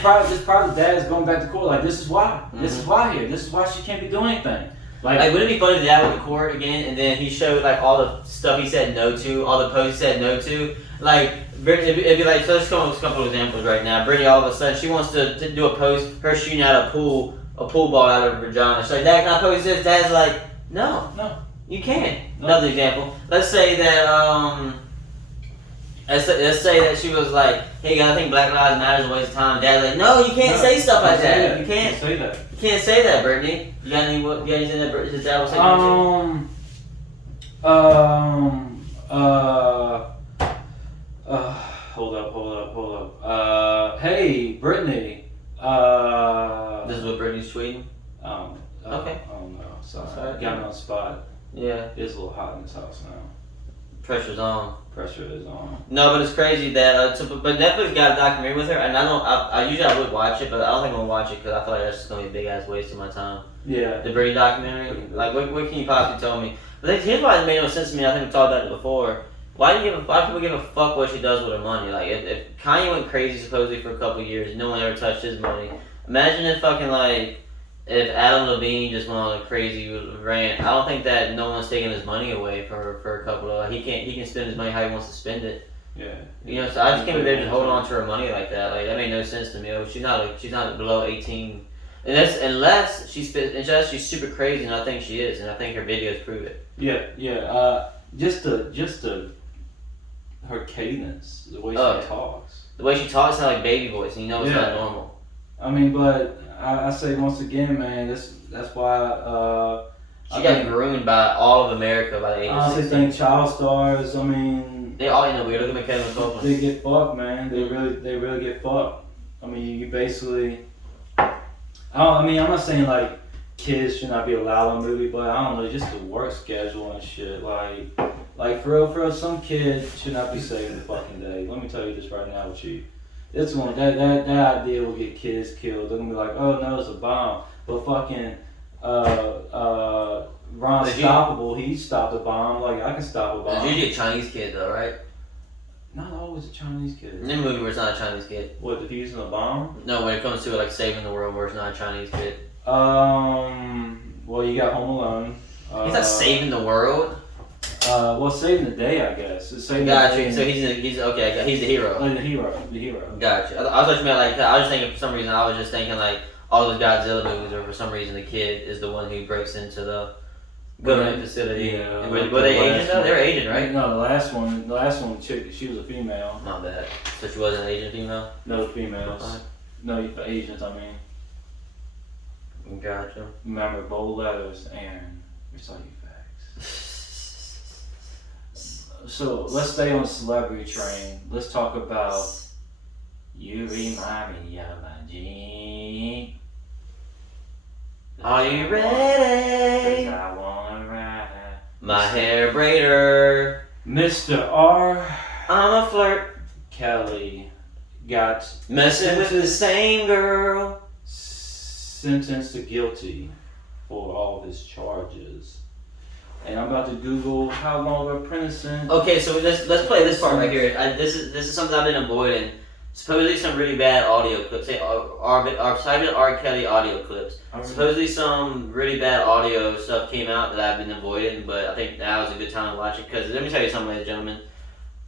probably dad is going back to court. Like, this is why. Mm-hmm. This is why here. This is why she can't be doing anything. Like, wouldn't it be funny if dad went to court again and then he showed like all the stuff he said no to, all the posts he said no to? Like, it'd be like, so let's go with a couple of examples right now. Brittany all of a sudden she wants to do a post, her shooting out a pool ball out of her vagina. She's like, Dad, can I post this? Dad's like, no, you can't. No. Another example. Let's say that Let's say that she was like, hey guys, I think Black Lives Matter is a waste of time. Dad's like, no, you can't say stuff like that. You can't say that. You can't say that, Brittany. You got anything that his dad was saying? Hold up. Hey, Brittany. This is what Brittany's tweeting? Okay. Oh no, sorry. Got me on the spot. Yeah. It's a little hot in this house now. Pressure's on. Pressure is on. No, but it's crazy that but Netflix got a documentary with her, and I usually would watch it, but I don't think I'm gonna watch it because I feel like that's just gonna be a big ass waste of my time. Yeah. The Brady documentary, like what can you possibly tell me? But here's why it made no sense to me. I think we talked about it before. Why do people give a fuck what she does with her money? Like if Kanye went crazy supposedly for a couple of years, no one ever touched his money. Imagine if if Adam Levine just went on a crazy rant. I don't think that no one's taking his money away for a couple of. He can spend his money how he wants to spend it. Yeah. You know, so I just can't believe they're just holding on to her money like that. Like that made no sense to me. She's not below 18, unless she's super crazy, and I think she is, and I think her videos prove it. Yeah. Just her cadence, the way she talks. The way she talks sounds like baby voice, and you know it's not normal. I mean, but I say once again, man, that's why she got groomed by all of America by the age of 16. I honestly think child stars, I mean, they all weird. Look at McKenna Copeland. They get fucked, man. They really get fucked. I mean, you basically. I'm not saying like kids should not be allowed in the movie, but I don't know, just the work schedule and shit. Like for real, some kid should not be saving the fucking day. Let me tell you this right now with you. This one, that idea will get kids killed. They're gonna be like, oh no, it's a bomb. But fucking Ron Stoppable, he stopped a bomb. Like I can stop a bomb. It's usually a Chinese kid though, right? Not always a Chinese kid. In the movie where it's not a Chinese kid. What, defusing a bomb? No, when it comes to like saving the world where it's not a Chinese kid. Well, you got Home Alone. He's not saving the world. Well, saving the day, I guess. Saving Gotcha. So he's okay. He's the hero. Like the hero. Gotcha. I thought you meant like I was just thinking for some reason. I was just thinking like all those Godzilla movies, or for some reason the kid is the one who breaks into the government facility. Yeah. Were they Asian though? They were Asian, right? No, the last one, chick, she was a female. Not bad. So she wasn't an Asian female. No females. No Asians. I mean. Gotcha. Remember, bold letters, Aaron. We saw you facts. So let's stay on the celebrity train. Let's talk about You Remind Me of My Jean. Are you ready? 'Cause I wanna ride. My hair braider. Mr. R. I'm a flirt. Kelly got Messing with the same girl. Sentenced to guilty for all of his charges. And I'm about to Google how long of a prison sentence. Okay, so let's play this part right here. This is something I've been avoiding. Supposedly some really bad audio clips. Say R. Kelly audio clips. Supposedly some really bad audio stuff came out that I've been avoiding, but I think now is a good time to watch it. Because let me tell you something, ladies and gentlemen.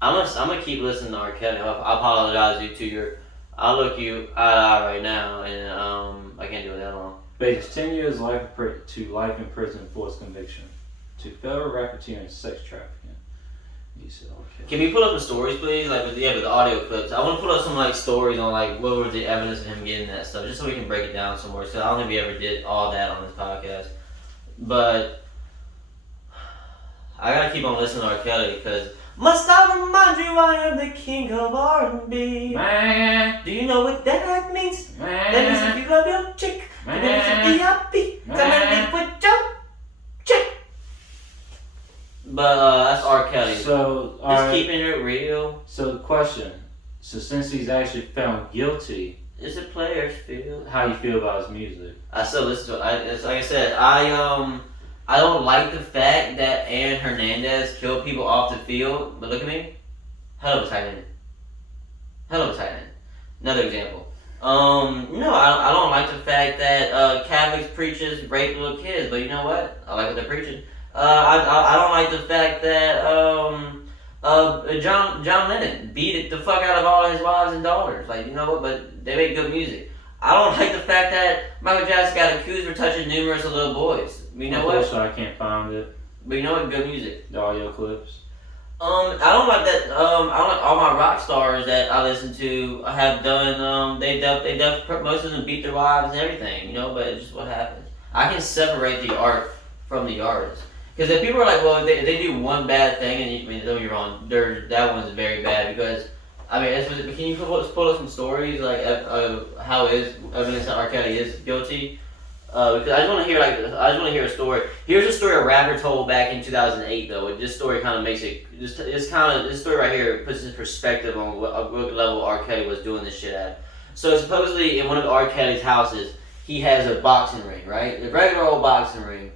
I'm gonna keep listening to R. Kelly. I apologize to your. I'll look you eye to eye right now, and I can't do it that long. Faced 10 years life in prison for his conviction to federal racketeering and sex trafficking. He said, okay. Can we pull up some stories, please? Like, with the audio clips. I want to pull up some like stories on like what was the evidence of him getting that stuff, just so we can break it down some more. So I don't think we ever did all that on this podcast, but I gotta keep on listening to R. Kelly because. Must I remind you I am the king of R&B? Do you know what that means? That means if you love your chick, you're gonna be happy. Come and live with your chick. But that's R. Kelly. So, just keeping it real. So the question, so since he's actually found guilty, it's a player's field. How you feel about his music? I still listen to it. It's like I said, I don't like the fact that Aaron Hernandez killed people off the field, but look at me. Hell of a tight end. Another example. No, I don't like the fact that Catholics preachers rape little kids, but you know what? I like what they're preaching. I don't like the fact that John Lennon beat the fuck out of all his wives and daughters. Like, you know what? But they make good music. I don't like the fact that Michael Jackson got accused for touching numerous little boys. You know what? Unfortunately, I can't find it. But you know what? Good music. The audio clips. I don't like that. I don't like all my rock stars that I listen to have done. Most of them beat their wives and everything. You know, but it's just what happens. I can separate the art from the artist. Because if people are like, well, they do one bad thing, and don't get me wrong, that one's very bad. Because can you pull up some stories like how is evidence that R. Kelly is guilty? Because I just want to hear a story. Here's a story a rapper told back in 2008 though. This story kind of makes it. This story right here puts in perspective on what level R. Kelly was doing this shit at. So supposedly in one of R. Kelly's houses, he has a boxing ring, right? A regular old boxing ring.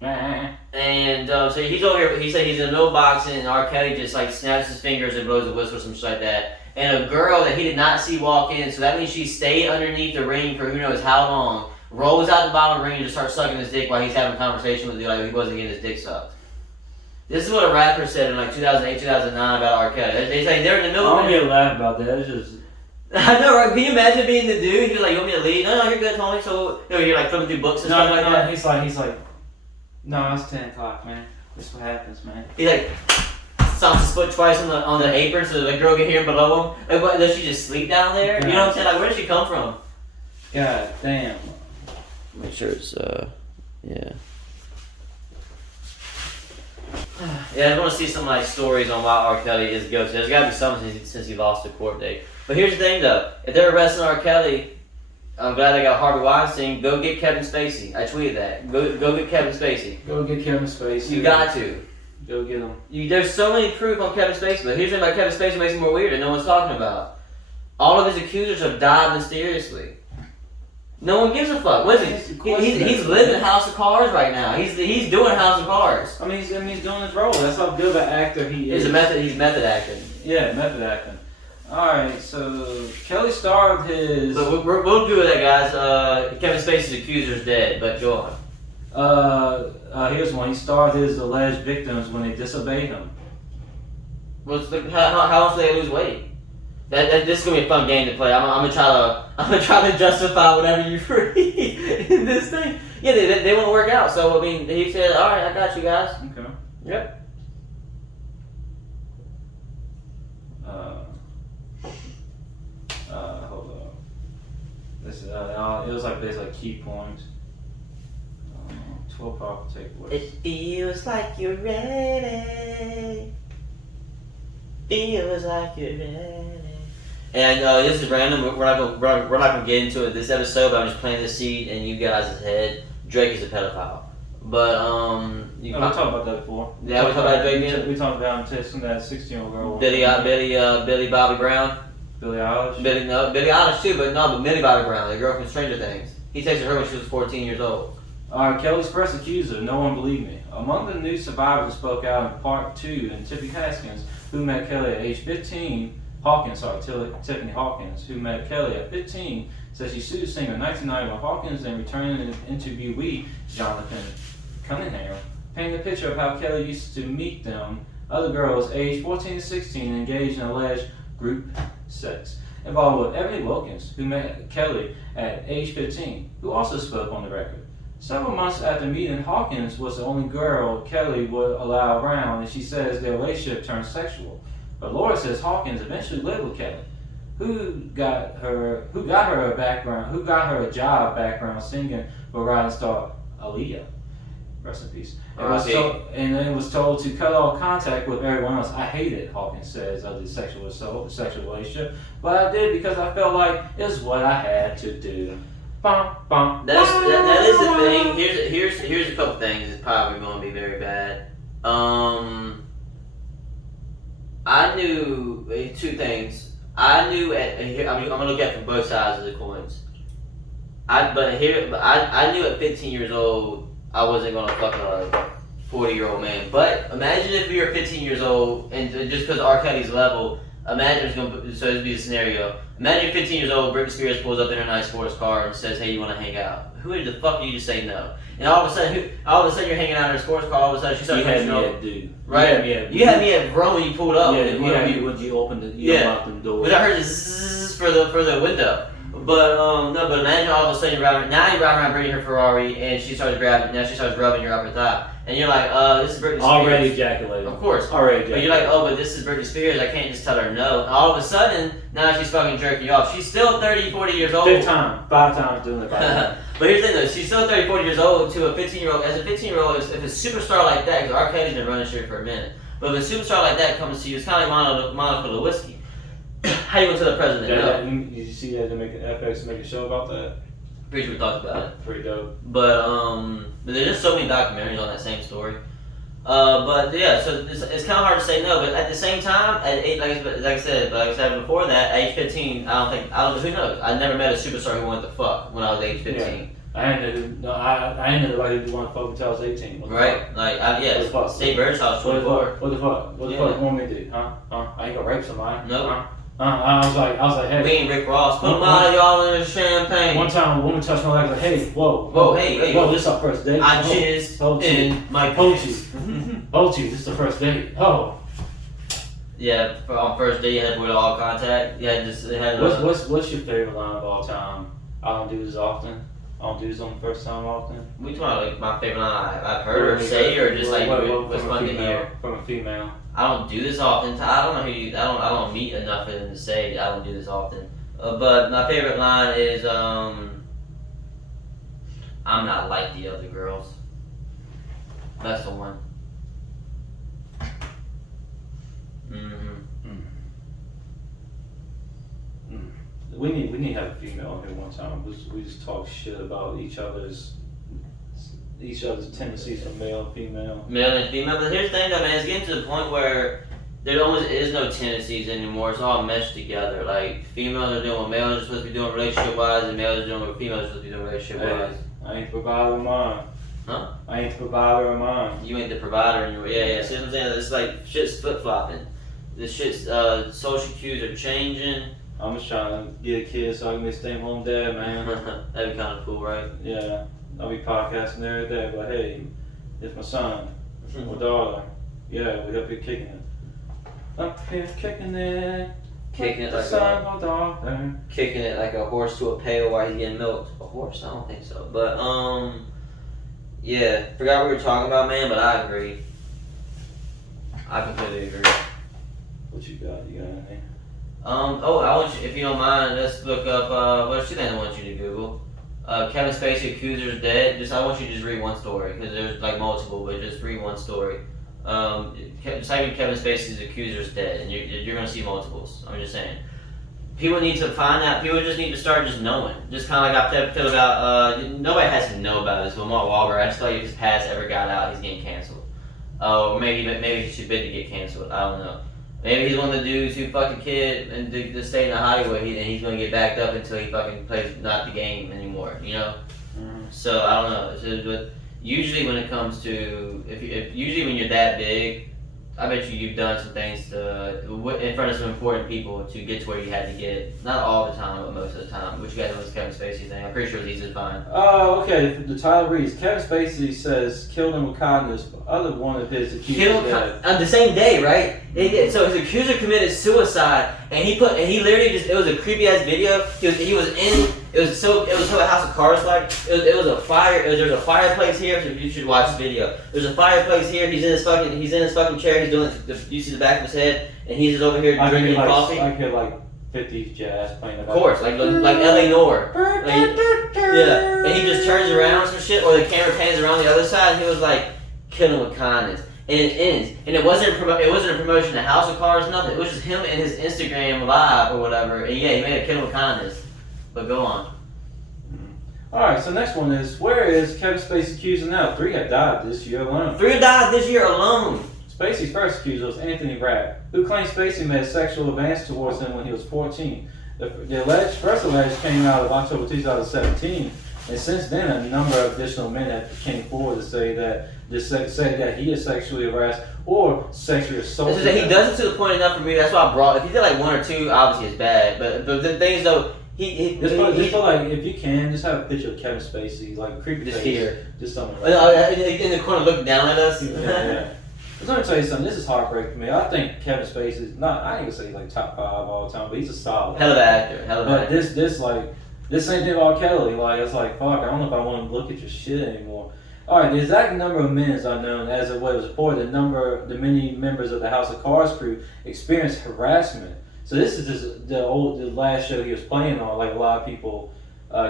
And so he's over here. He said he's in no boxing, and R. Kelly just like snaps his fingers and blows a whistle or some shit like that. And a girl that he did not see walk in, so that means she stayed underneath the ring for who knows how long. Rolls out the bottom of the ring and just starts sucking his dick while he's having a conversation with you like he wasn't getting his dick sucked. This is what a rapper said in like 2008, 2009 about R. Kelly. They say they're in the middle of it. I don't get laugh about that. It's just. I know, right? Can you imagine being the dude? He was like, "You want me to leave?" No, you're good, homie. So you're like flipping through books and stuff like that. He's like, no, it's 10 o'clock, man. This is what happens, man. He like stomps his foot twice on the apron so the girl can hear him below him. Like, what? Does she just sleep down there? You know what I'm saying? Like, where did she come from? God damn. Make sure it's yeah. Yeah, I want to see some like stories on why R. Kelly is guilty. There's got to be something since he lost the court date. But here's the thing, though: if they're arresting R. Kelly, I'm glad they got Harvey Weinstein. Go get Kevin Spacey. I tweeted that. Go get Kevin Spacey. Go get Kevin Spacey. You got to. Go get him. There's so many proof on Kevin Spacey, but here's the thing about Kevin Spacey makes it more weird and no one's talking about. All of his accusers have died mysteriously. No one gives a fuck. What is it? He's living House of Cards right now. He's doing House of Cards. I mean, he's doing his role. That's how good of an actor he is. He's method acting. Yeah, method acting. Alright, so Kelly starred his... So we'll do that, guys. Kevin Spacey's accuser's dead, but go on. Here's one. He starred his alleged victims when they disobeyed him. How else do they lose weight? This is gonna be a fun game to play. I'm gonna try to justify whatever you read in this thing. Yeah, they won't work out. So I mean, he said, "All right, I got you guys." Okay. Yep. Hold on. This it was like basically key points. 12 powerful takeaways. It feels like you're ready. Feels like you're ready. And this is random. We're not gonna get into it this episode. But I'm just planting the seed in you guys' head. Drake is a pedophile. But we talked about that before. Yeah, we talked about Drake. We talked about him testing that 16-year-old girl. Billy Bobby Brown. Billie Eilish. Billie Eilish too, but Millie Bobby Brown, the girl from Stranger Things. He texted her when she was 14 years old. Kelly's first accuser, no one believed me. Among the new survivors who spoke out in part 2, and Tiffany who met Kelly at age 15, Tiffany Hawkins, who met Kelly at 15, says she sued the singer in 1991. Hawkins then returned an interviewee, Jonathan Cunningham, painted a picture of how Kelly used to meet them, other girls aged 14 to 16, and engaged in alleged group sex, involved with Ebony Wilkins, who met Kelly at age 15, who also spoke on the record. Several months after meeting, Hawkins was the only girl Kelly would allow around, and she says their relationship turned sexual. But Laura says Hawkins eventually lived with Kelly, who got her a job background singing for rising star Aaliyah. Rest in peace. And then was told to cut off contact with everyone else. I hated, Hawkins says, of the sexual relationship, but I did because I felt like it's what I had to do. That is the thing. Here's a couple things. It's probably going to be very bad. I knew two things. I'm gonna look at it from both sides of the coins. I knew at 15 years old I wasn't gonna fuck a 40-year-old man. But imagine if you're 15 years old and just because R. Kelly's level, imagine so this would be the scenario. Imagine you're 15 years old, Britney Spears pulls up in her nice sports car and says, "Hey, you want to hang out?" Who the fuck do you just say no? And all of a sudden you're hanging out in her sports car. All of a sudden she starts saying no. Dude. Right? You had me at grown when you pulled up. Yeah, when you opened unlocked the door. But I heard the zzz for the window. But but imagine all of a sudden you're riding around bringing her Ferrari and she starts rubbing your upper thigh. And you're like, this is Britney Spears. Already ejaculated. Of course. Already ejaculated. But you're like, but this is Britney Spears. I can't just tell her no. And all of a sudden, now she's fucking jerking you off. She's still 30, 40 years old. 5 times doing it. But here's the thing though, she's still 30, 40 years old to a 15-year-old. As a 15-year-old, if a superstar like that, because R. Kelly's been running shit for a minute, but if a superstar like that comes to you, it's kind of like Monica Lewinsky. How you went to the president? Did you see that FX make a show about that? Pretty sure we talked about it. Pretty dope. But there's just so many documentaries on that same story. But yeah, so it's kind of hard to say no. But at the same time, at like I said before that, at age 15, I don't. Who knows? I never met a superstar who wanted to fuck when I was age 15. Yeah. I didn't know anybody who wanted to fuck until I was 18. Right? Like, State Birdsall was 24. What the fuck you want me to do? Huh? I ain't gonna rape somebody. Nope. I was like, hey. We ain't Rick Ross. Put them out of y'all in the champagne. One time, a woman touched my leg. Like, hey, whoa, hey, whoa, this is our first date. I jizzed in my pants. Hold you, this is the first date. Oh. Yeah, on first date, you had to avoid all contact. Yeah, What's your favorite line of all time? I don't do this often. I don't do this on the first time often. We talking about like my favorite line I've heard her say, or just like what's fun to hear from a female. I don't do this often. I don't know who you. I don't meet enough of them to say I don't do this often. But my favorite line is I'm not like the other girls. That's the one. We need to have a female on here one time. We just talk shit about each other's tendencies from male and female. Male and female, but here's the thing though, man, it's getting to the point where there almost is no tendencies anymore. It's all meshed together. Like, females are doing what males are supposed to be doing relationship-wise, and males are doing what females are supposed to be doing relationship-wise. Hey, I ain't the provider of mine. Huh? I ain't the provider of mine. You ain't the provider anymore. Yeah. See what I'm saying? It's like, shit's flip-flopping. The shit's, social cues are changing. I'm just trying to get a kid so I can be a stay-at-home dad, man. That'd be kind of cool, right? Yeah. I'll be podcasting every day, but hey, it's my son, my daughter. Yeah, we up here kicking it. Up here kicking it. Kicking it like son, my daughter. Kicking it like a horse to a pail while he's getting milked. A horse? I don't think so. But, yeah. Forgot what we were talking about, man, but I agree. I completely agree. What you got? You got anything? I want you, if you don't mind, let's look up, what's two things I want you to Google? Kevin Spacey accuser's dead. I want you to just read one story, because there's like multiple, but just read one story. Just type in Kevin Spacey's accuser's dead, and you're going to see multiples. I'm just saying. People need to find out, people just need to start just knowing. Just kind of like I feel about, nobody has to know about this, but Mark Wahlberg, I just feel like if his past ever got out, he's getting canceled. Or maybe he's too big to get canceled. I don't know. Maybe he's one of the dudes who fucked a kid and to stay in Hollywood, and he's gonna get backed up until he fucking plays not the game anymore, you know. Mm-hmm. So I don't know. But usually when it comes to usually when you're that big, I bet you've done some things in front of some important people to get to where you had to get. Not all the time, but most of the time. Which you guys know was Kevin Spacey thing. I'm pretty sure it's easy to find. Oh, okay. The title reads: Kevin Spacey says killed him with kindness, but other one of his accusers dead. On the same day, right? So his accuser committed suicide, and he literally just, it was a creepy ass video. He was in. It was so a House of Cards like. It was a fire. There's a fireplace here. So you should watch this video. There's a fireplace here. He's in his fucking chair. He's doing. You see the back of his head, and he's just over here drinking coffee. I hear like 50s jazz playing. Of course, like L.A. Noir. Yeah, and he just turns around some shit, or the camera pans around the other side, and he was like, "Kill him with kindness." And it ends, and it wasn't a promotion of House of Cards, nothing. It was just him and his Instagram live or whatever. And yeah, he made a kill him with kindness. But go on. Alright, so next one is, where is Kevin Spacey accuser now? 3 have died this year alone. 3 died this year alone. Spacey's first accuser was Anthony Rapp, who claimed Spacey made a sexual advance towards him when he was 14. The first alleged came out of October 2017, and since then a number of additional men have came forward to say that he is sexually harassed or sexually assaulted. He does it to the point enough for me. That's why I brought. If he did like 1 or 2, obviously it's bad. But the thing is though. Just like, if you can, just have a picture of Kevin Spacey, like creepy just face, here, just something. In the corner, looking down at us. Yeah. Let me tell you something. This is heartbreaking for me. I think Kevin Spacey is not. I ain't gonna say like top 5 all the time, but he's a solid. Hell of an actor. But this same thing about Kelly. Like it's like fuck. I don't know if I want to look at your shit anymore. All right, the exact number of men is unknown. As it was reported, the many members of the House of Cards crew experienced harassment. So this is just the last show he was playing on. Like a lot of people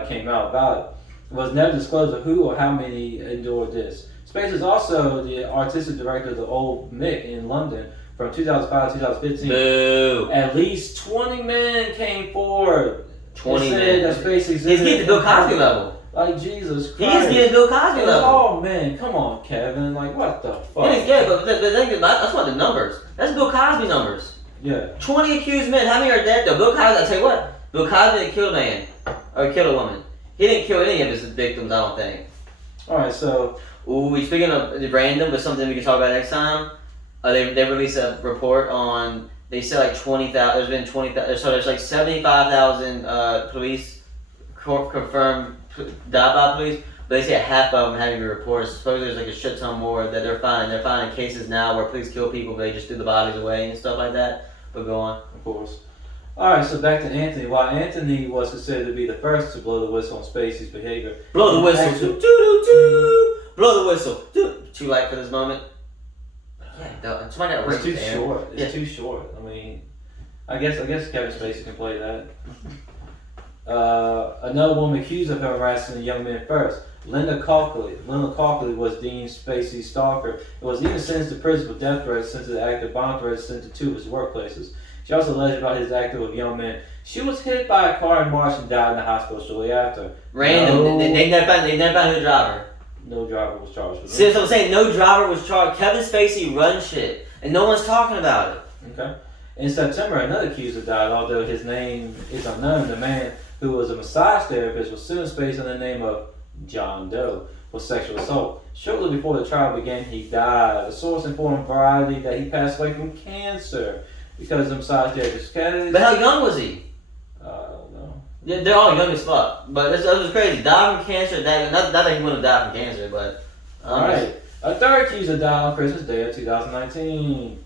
came out about it. It was never disclosed of who or how many endured this. Spacey is also the artistic director of the Old Mick in London from 2005 to 2015. Boo. At least 20 men came forward. 20 men. That Spacey's He's getting the Bill Cosby level. Like Jesus Christ. He's getting Bill Cosby level. Oh man, come on, Kevin. Like what the fuck? Yeah, but the thing is, that's one of the numbers. That's Bill Cosby numbers. Yeah. 20 accused men. How many are dead though? Bill Cosby, I'll tell you what. Bill Cosby didn't kill a man. Or kill a woman. He didn't kill any of his victims, I don't think. Alright, so. Ooh, speaking of random, but something we can talk about next time. They released a report on, they said like 20,000, there's been 20,000, so there's like 75,000 police confirmed died by police. But they say half of them haven't been reported. Supposedly there's like a shit ton more that they're finding. They're finding cases now where police kill people, but they just threw the bodies away and stuff like that. But go on. Of course. Alright, so back to Anthony. While Anthony was considered to be the first to blow the whistle on Spacey's behavior. Blow the whistle. Blow the whistle. Too light for this moment. Yeah, somebody got It's too short. It's too short. I mean, I guess Kevin Spacey can play that. Another woman accused of harassing the young man first. Linda Coakley was Dean Spacey's stalker and was even sentenced to prison for death threats since the active bomb threats sent to 2 of his workplaces. She also alleged about his acting with young men. She was hit by a car in March and died in the hospital shortly after. Random. No, They never found the driver. No driver was charged with it. See, that's what I'm saying. No driver was charged. Kevin Spacey runs shit, and no one's talking about it. Okay. In September, another accuser died, although his name is unknown. The man who was a massage therapist was suing Spacey in the name of John Doe for sexual assault. Shortly before the trial began, he died. A source informed Variety that he passed away from cancer because the massage therapist. But how young was he? I don't know. Yeah, they're all young as fuck. But that was crazy. Died from cancer. Not that he wouldn't have died from cancer, but. Alright. A third accuser died on Christmas Day of 2019.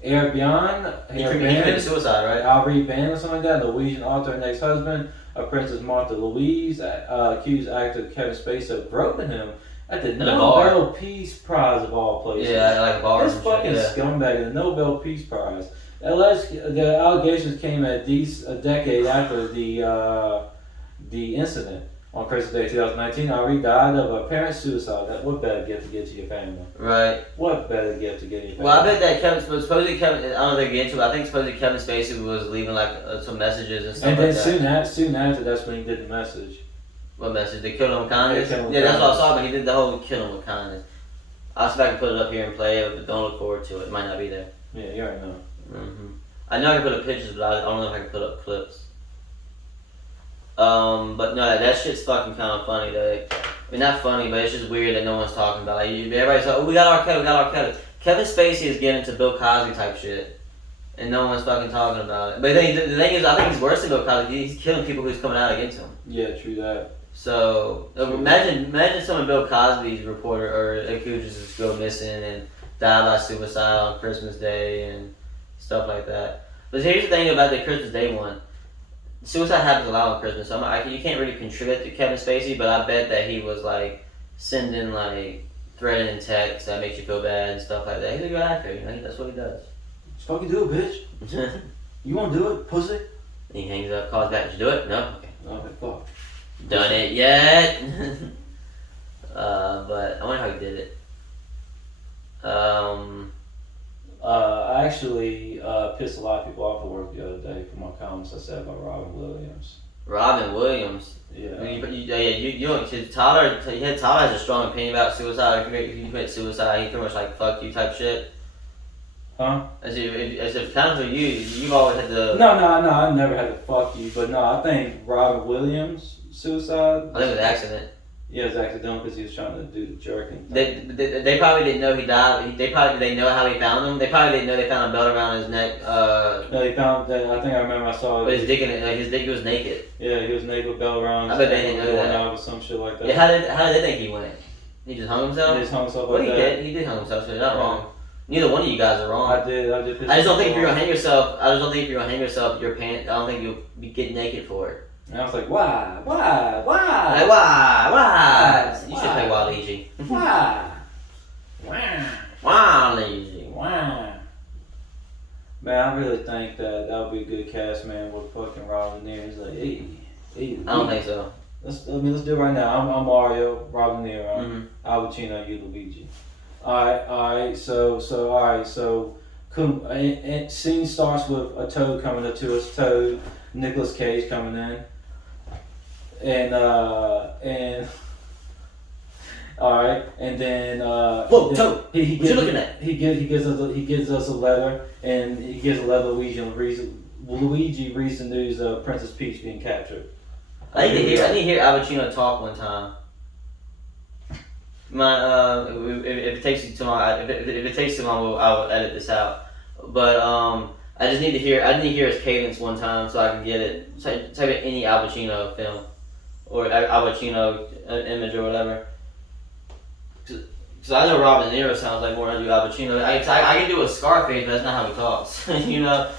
He committed suicide, right? Henri Ban or something like that. Norwegian author and ex-husband of Princess Martha Louise accused actor Kevin Spacey of groping him at the Nobel Peace Prize of all places. Yeah, like bars. This fucking scumbag in the Nobel Peace Prize. The allegations came at least a decade after the incident. On Christmas Day 2019, Henri died of apparent suicide. What better gift to give to your family? Right. What better gift to give to your family? Well, I bet that supposedly Kevin, I don't know if they get into it, I think supposedly Kevin Spacey was leaving like some messages and stuff and then like that. soon after, that's when he did the message. What message? They killed him with kindness? Yeah, that's what I saw, but he did the whole kill him with kindness. I'll see if I can put it up here and play it, but don't look forward to it. It might not be there. Yeah, you already know. Mm-hmm. I know I can put up pictures, but I don't know if I can put up clips. But no, that shit's fucking kind of funny though. I mean, not funny, but it's just weird that no one's talking about it. Everybody's like, oh, we got R. Kelly. Kevin Spacey is getting into Bill Cosby type shit, and no one's fucking talking about it. But the thing is, I think he's worse than Bill Cosby. He's killing people who's coming out against him. Yeah, true that. So imagine some of Bill Cosby's reporter or accusers just go missing and die by suicide on Christmas Day and stuff like that. But here's the thing about the Christmas Day one. Suicide happens a lot on Christmas, so you can't really contribute to Kevin Spacey, but I bet that he was like sending like threatening texts that makes you feel bad and stuff like that. He's a good actor, you know, that's what he does. Just fucking do it, bitch. You wanna do it, pussy? And he hangs up, calls back. Did you do it? No? Okay. Okay, fuck. Done it yet? But I wonder how he did it. I actually pissed a lot of people off at work the other day for my comments I said about Robin Williams. Robin Williams? Yeah. Tyler has a strong opinion about suicide. If you commit suicide, he pretty much like fuck you type shit. Huh? As if kind of for you've always had to. No, I never had to fuck you, but no, I think Robin Williams' suicide. I think it was an accident. Yeah, it was accidental because he was trying to do the jerking. They probably didn't know he died. They didn't know how he found him. They probably didn't know they found a belt around his neck. No, they found that. I think I remember I saw it. His dick was naked. Yeah, he was naked with belt around. I bet they didn't know that. Or some shit like that. Yeah, how did they think he went? He just hung himself. He just hung himself Well, like he that. did. He did hung himself. So you're not wrong. Neither one of you guys are wrong. I did. I just don't think if you're gonna hang yourself. Your pants. I don't think you'll get naked for it. And I was like, why? Like, why? You should play Wild Easy. Why? Wild Easy. Why? Man, I really think that would be a good cast, man, with fucking Robin De Niro. He's like, hey. I don't think so. Let's do it right now. I'm Mario, Robin De Niro, Mm-hmm. Al Pacino, you Luigi. Alright, so scene starts with a Toad coming up to us. Toad, Nicolas Cage coming in. And all right, and then whoa, Toad! What you looking at? He gives us a letter, and he gives a letter to Luigi reads the news of Princess Peach being captured. I need to hear Al Pacino talk one time. If it takes you too long, I will edit this out. But I need to hear his cadence one time so I can get it. Type in any Al Pacino film or Al Pacino image or whatever. Because I know Robin De Niro sounds like more than I do Al Pacino. I can do a Scarface, but that's not how he talks. You know.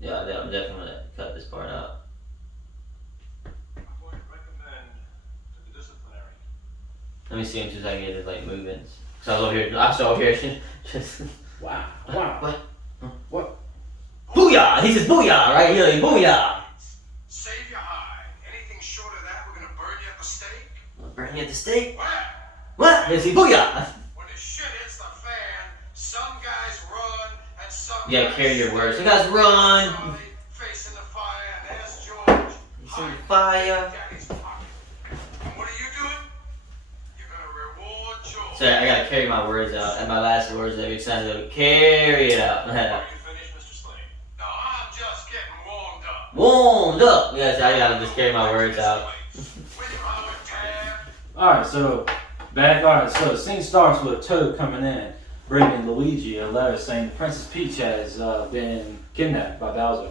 Yeah, I'm definitely gonna cut this part out. I'm going to recommend to the disciplinary. Let me see him since I get his like movements. So I was over here just Wow. What? Booyah! He says booyah, right? He's like booyah. Save your hide. Anything short of that, we're going to burn you at the stake. You got the steak? What? What? Let's see, booyah! When the shit hits the fan, some guys run and some You gotta guys carry your stay. words. Some guys run. Charlie, facing the fire, and there's George. Facing the hiding fire. in Daddy's pocket. And what are you doing? You're gonna reward George. So I gotta carry my words out, and my last words every time I carry it out. Are you finished, Mr. Slade? No, I'm just getting warmed up. Warmed up. Yes, I gotta just carry my words out. With your own tab. Alright, so so the scene starts with Toad coming in, bringing Luigi a letter saying Princess Peach has been kidnapped by Bowser.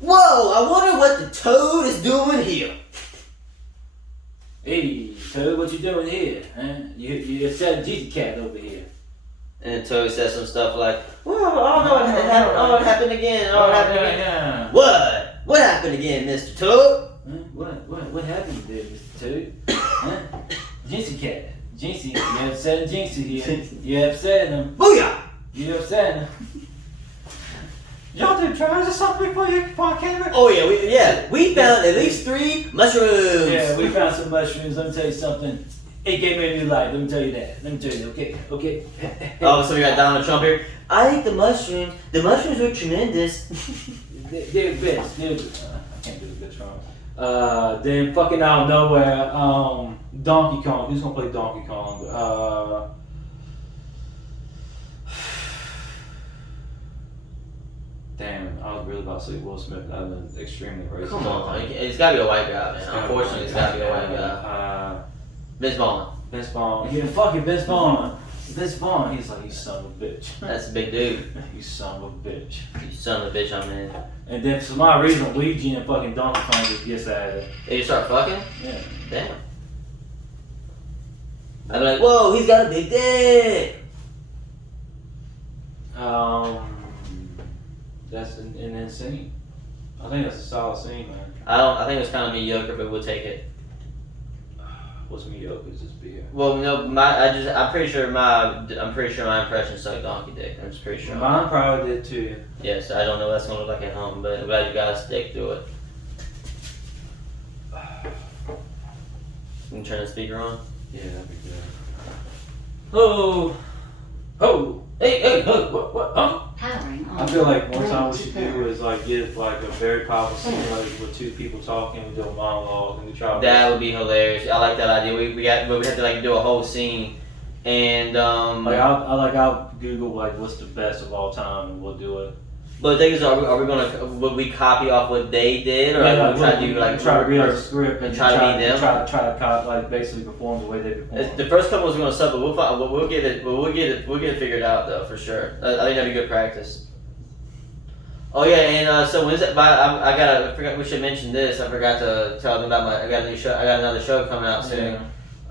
Whoa! I wonder what the Toad is doing here. Hey, Toad, what you doing here? Huh? You said Jesus cat over here. And the Toad says some stuff like, "Whoa! Oh no! It happened again! Oh, it happened again!" Yeah. What? What happened again, Mr. Toad? Huh? What happened there, Mr. Toad? Huh? Jinxie cat. Jinxie, you upsetting Jinxie here. You upsetting him. Booyah! You upsetting him. Y'all did drugs or something before you came in? Oh yeah, we found at least 3 mushrooms. Yeah, we found some mushrooms. Let me tell you something. It gave me a new life. Let me tell you that. Let me tell you. Okay. Oh, so we got Donald Trump here. I ate the mushrooms. The mushrooms were tremendous. They're best. I can't do a good Trump. Then fucking out of nowhere, Donkey Kong. Who's gonna play Donkey Kong? Damn, I was really about to say Will Smith. I've been extremely racist. Come on, it's gotta be a white guy, man. Unfortunately, it's gotta be a white guy. Vince Vaughn. Vince Vaughn. Yeah, fucking Vince Vaughn. Vince Vaughn. He's like, you son of a bitch. That's a big dude. You son of a bitch. You son of a bitch, I'm in. And then for some reason, Luigi and fucking Donkey Kong just gets at it. They just start fucking? Yeah. Damn. I'd be like, whoa, he's got a big dick. That's an insane. I think that's a solid scene, man. I think it was kind of mediocre, but we'll take it. What's mediocre is just beer. Well, no, I'm pretty sure my impression sucked donkey dick. I'm just pretty sure. Mine probably did too. Yes, I don't know what that's gonna look like at home, but I'm glad you guys stick through it. You can turn the speaker on. Yeah, that'd be good. Oh, hey, What? Oh. Powering on. I feel like one time we should do is like get like a very powerful scene like with 2 people talking, we do a monologue, and we try. that would be hilarious. I like that idea. We have to like do a whole scene, and Like I'll Google like what's the best of all time, and we'll do it. But the thing is, would we copy off what they did, or like, we'll try to read a rehearse script and try to be them? Try to like basically perform the way they perform. The first couple is gonna suck, but we'll get it figured out though for sure. I think that'd be good practice. Oh yeah, and so when's it? I forgot we should mention this. I forgot to tell them about I got a new show. I got another show coming out soon.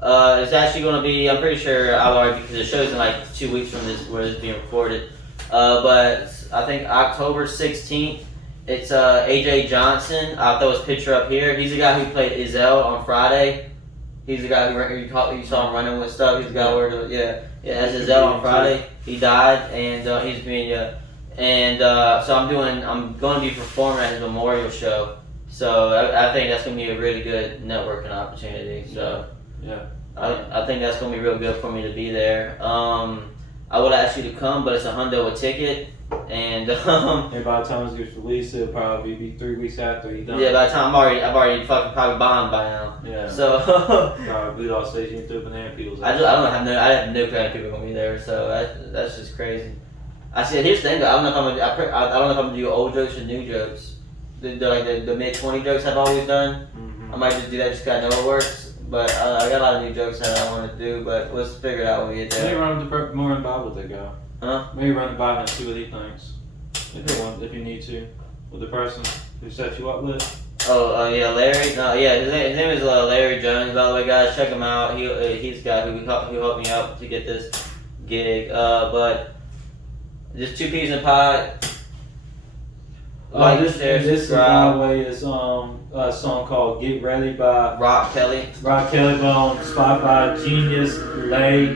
Yeah. It's actually gonna be. I'm pretty sure I'll already because the show's in like 2 weeks from this where it's being recorded. But I think October 16th. It's AJ Johnson. I'll throw his picture up here. He's the guy who played Izzel on Friday. He's the guy you saw him running with stuff. He's the guy who as Izzel on Friday. He died, and he's being so I'm going to be performing at his memorial show. So I think that's going to be a really good networking opportunity. So Yeah. I think that's going to be real good for me to be there. I would ask you to come, but it's $100 a ticket, and And by the time it gets released, it'll probably be 3 weeks after he done. yeah, by the time I've already fucking probably bombed by now. Yeah. So Probably boot off stage and throw banana peels. I have no clue how people are gonna be there. So that's just crazy. I said, here's the thing though. I don't know if I'm gonna do old jokes or new jokes. The mid 20 jokes I've always done. Mm-hmm. I might just do that just 'cause I know it works. But I got a lot of new jokes that I want to do. But let's figure it out when we get Maybe there. run more in by with that guy. Huh? Maybe run it by and see what he thinks. If you need to, with the person who set you up with. Oh yeah, Larry. No, yeah, his name is Larry Jones. By the way, guys, check him out. He's the guy who helped me out to get this gig. But just 2 peas in a pod. Like, share, This is, by subscribe. the way, is a song called "Get Ready" by Rock Kelly. Rob Kelly on Spotify. Genius, Lay,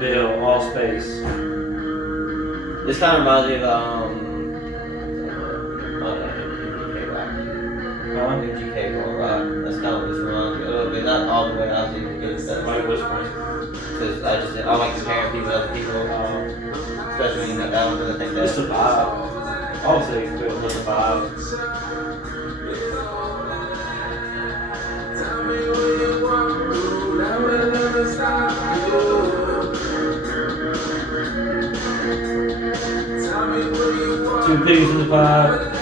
Bill, all space. This kind of reminds me of GK Rock. Huh? GK Rock. That's kind of what this reminds me of a little bit. not all the way honestly good stuff. Like which one? Because I like comparing people to other people, especially when you know that one. I think It's the that. vibe. I would say it's good with the vibe. Two pigs in the pod.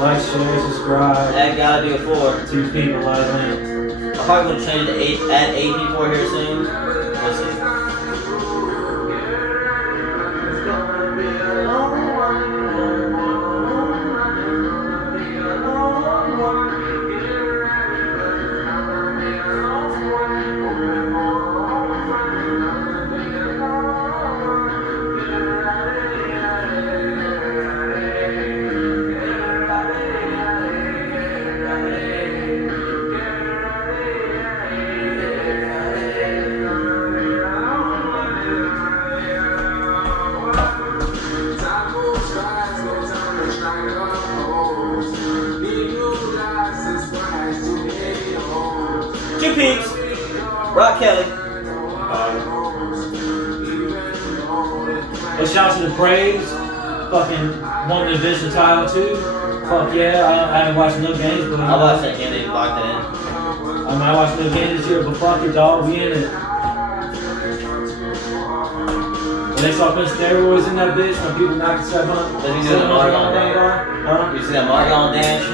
Like, share, subscribe. That gotta be a 4. Two people like me. I'm probably gonna change it to 8. Add 8 people here soon. We'll see. Two peeps. Rock Kelly. Well, shout out to the Braves. Fucking won the division title too. Fuck yeah. I haven't watched no games, but I watched that game. They locked it in. I mean, I watched no games this year, but fuck it, dog. We in it. When they start putting steroids in that bitch, when people knock the on. Does he do the Margon dance? Huh? You see that Margon dance?